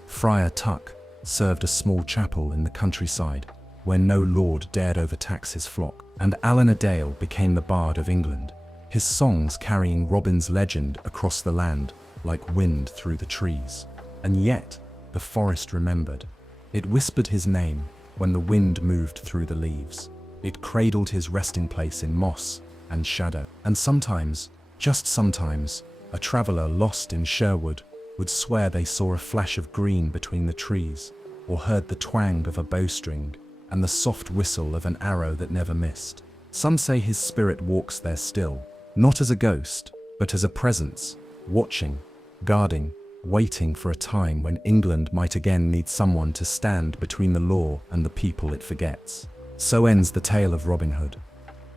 Friar Tuck served a small chapel in the countryside, where no lord dared overtax his flock, and Alan a Dale became the bard of England, his songs carrying Robin's legend across the land like wind through the trees. And yet, the forest remembered. It whispered his name when the wind moved through the leaves. It cradled his resting place in moss and shadow. And sometimes, just sometimes, a traveler lost in Sherwood would swear they saw a flash of green between the trees, or heard the twang of a bowstring and the soft whistle of an arrow that never missed. Some say his spirit walks there still, not as a ghost, but as a presence, watching, guarding, waiting for a time when England might again need someone to stand between the law and the people it forgets. So ends the tale of Robin Hood,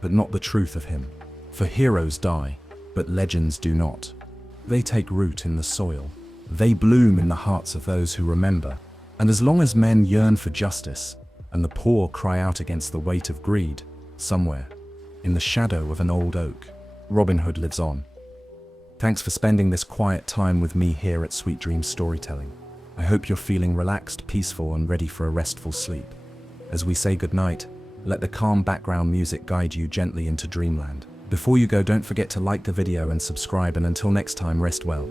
but not the truth of him. For heroes die, but legends do not. They take root in the soil. They bloom in the hearts of those who remember. And as long as men yearn for justice, and the poor cry out against the weight of greed, somewhere, in the shadow of an old oak, Robin Hood lives on. Thanks for spending this quiet time with me here at Sweet Dreams Storytelling. I hope you're feeling relaxed, peaceful, and ready for a restful sleep. As we say goodnight, let the calm background music guide you gently into dreamland. Before you go, don't forget to like the video and subscribe, and until next time, rest well.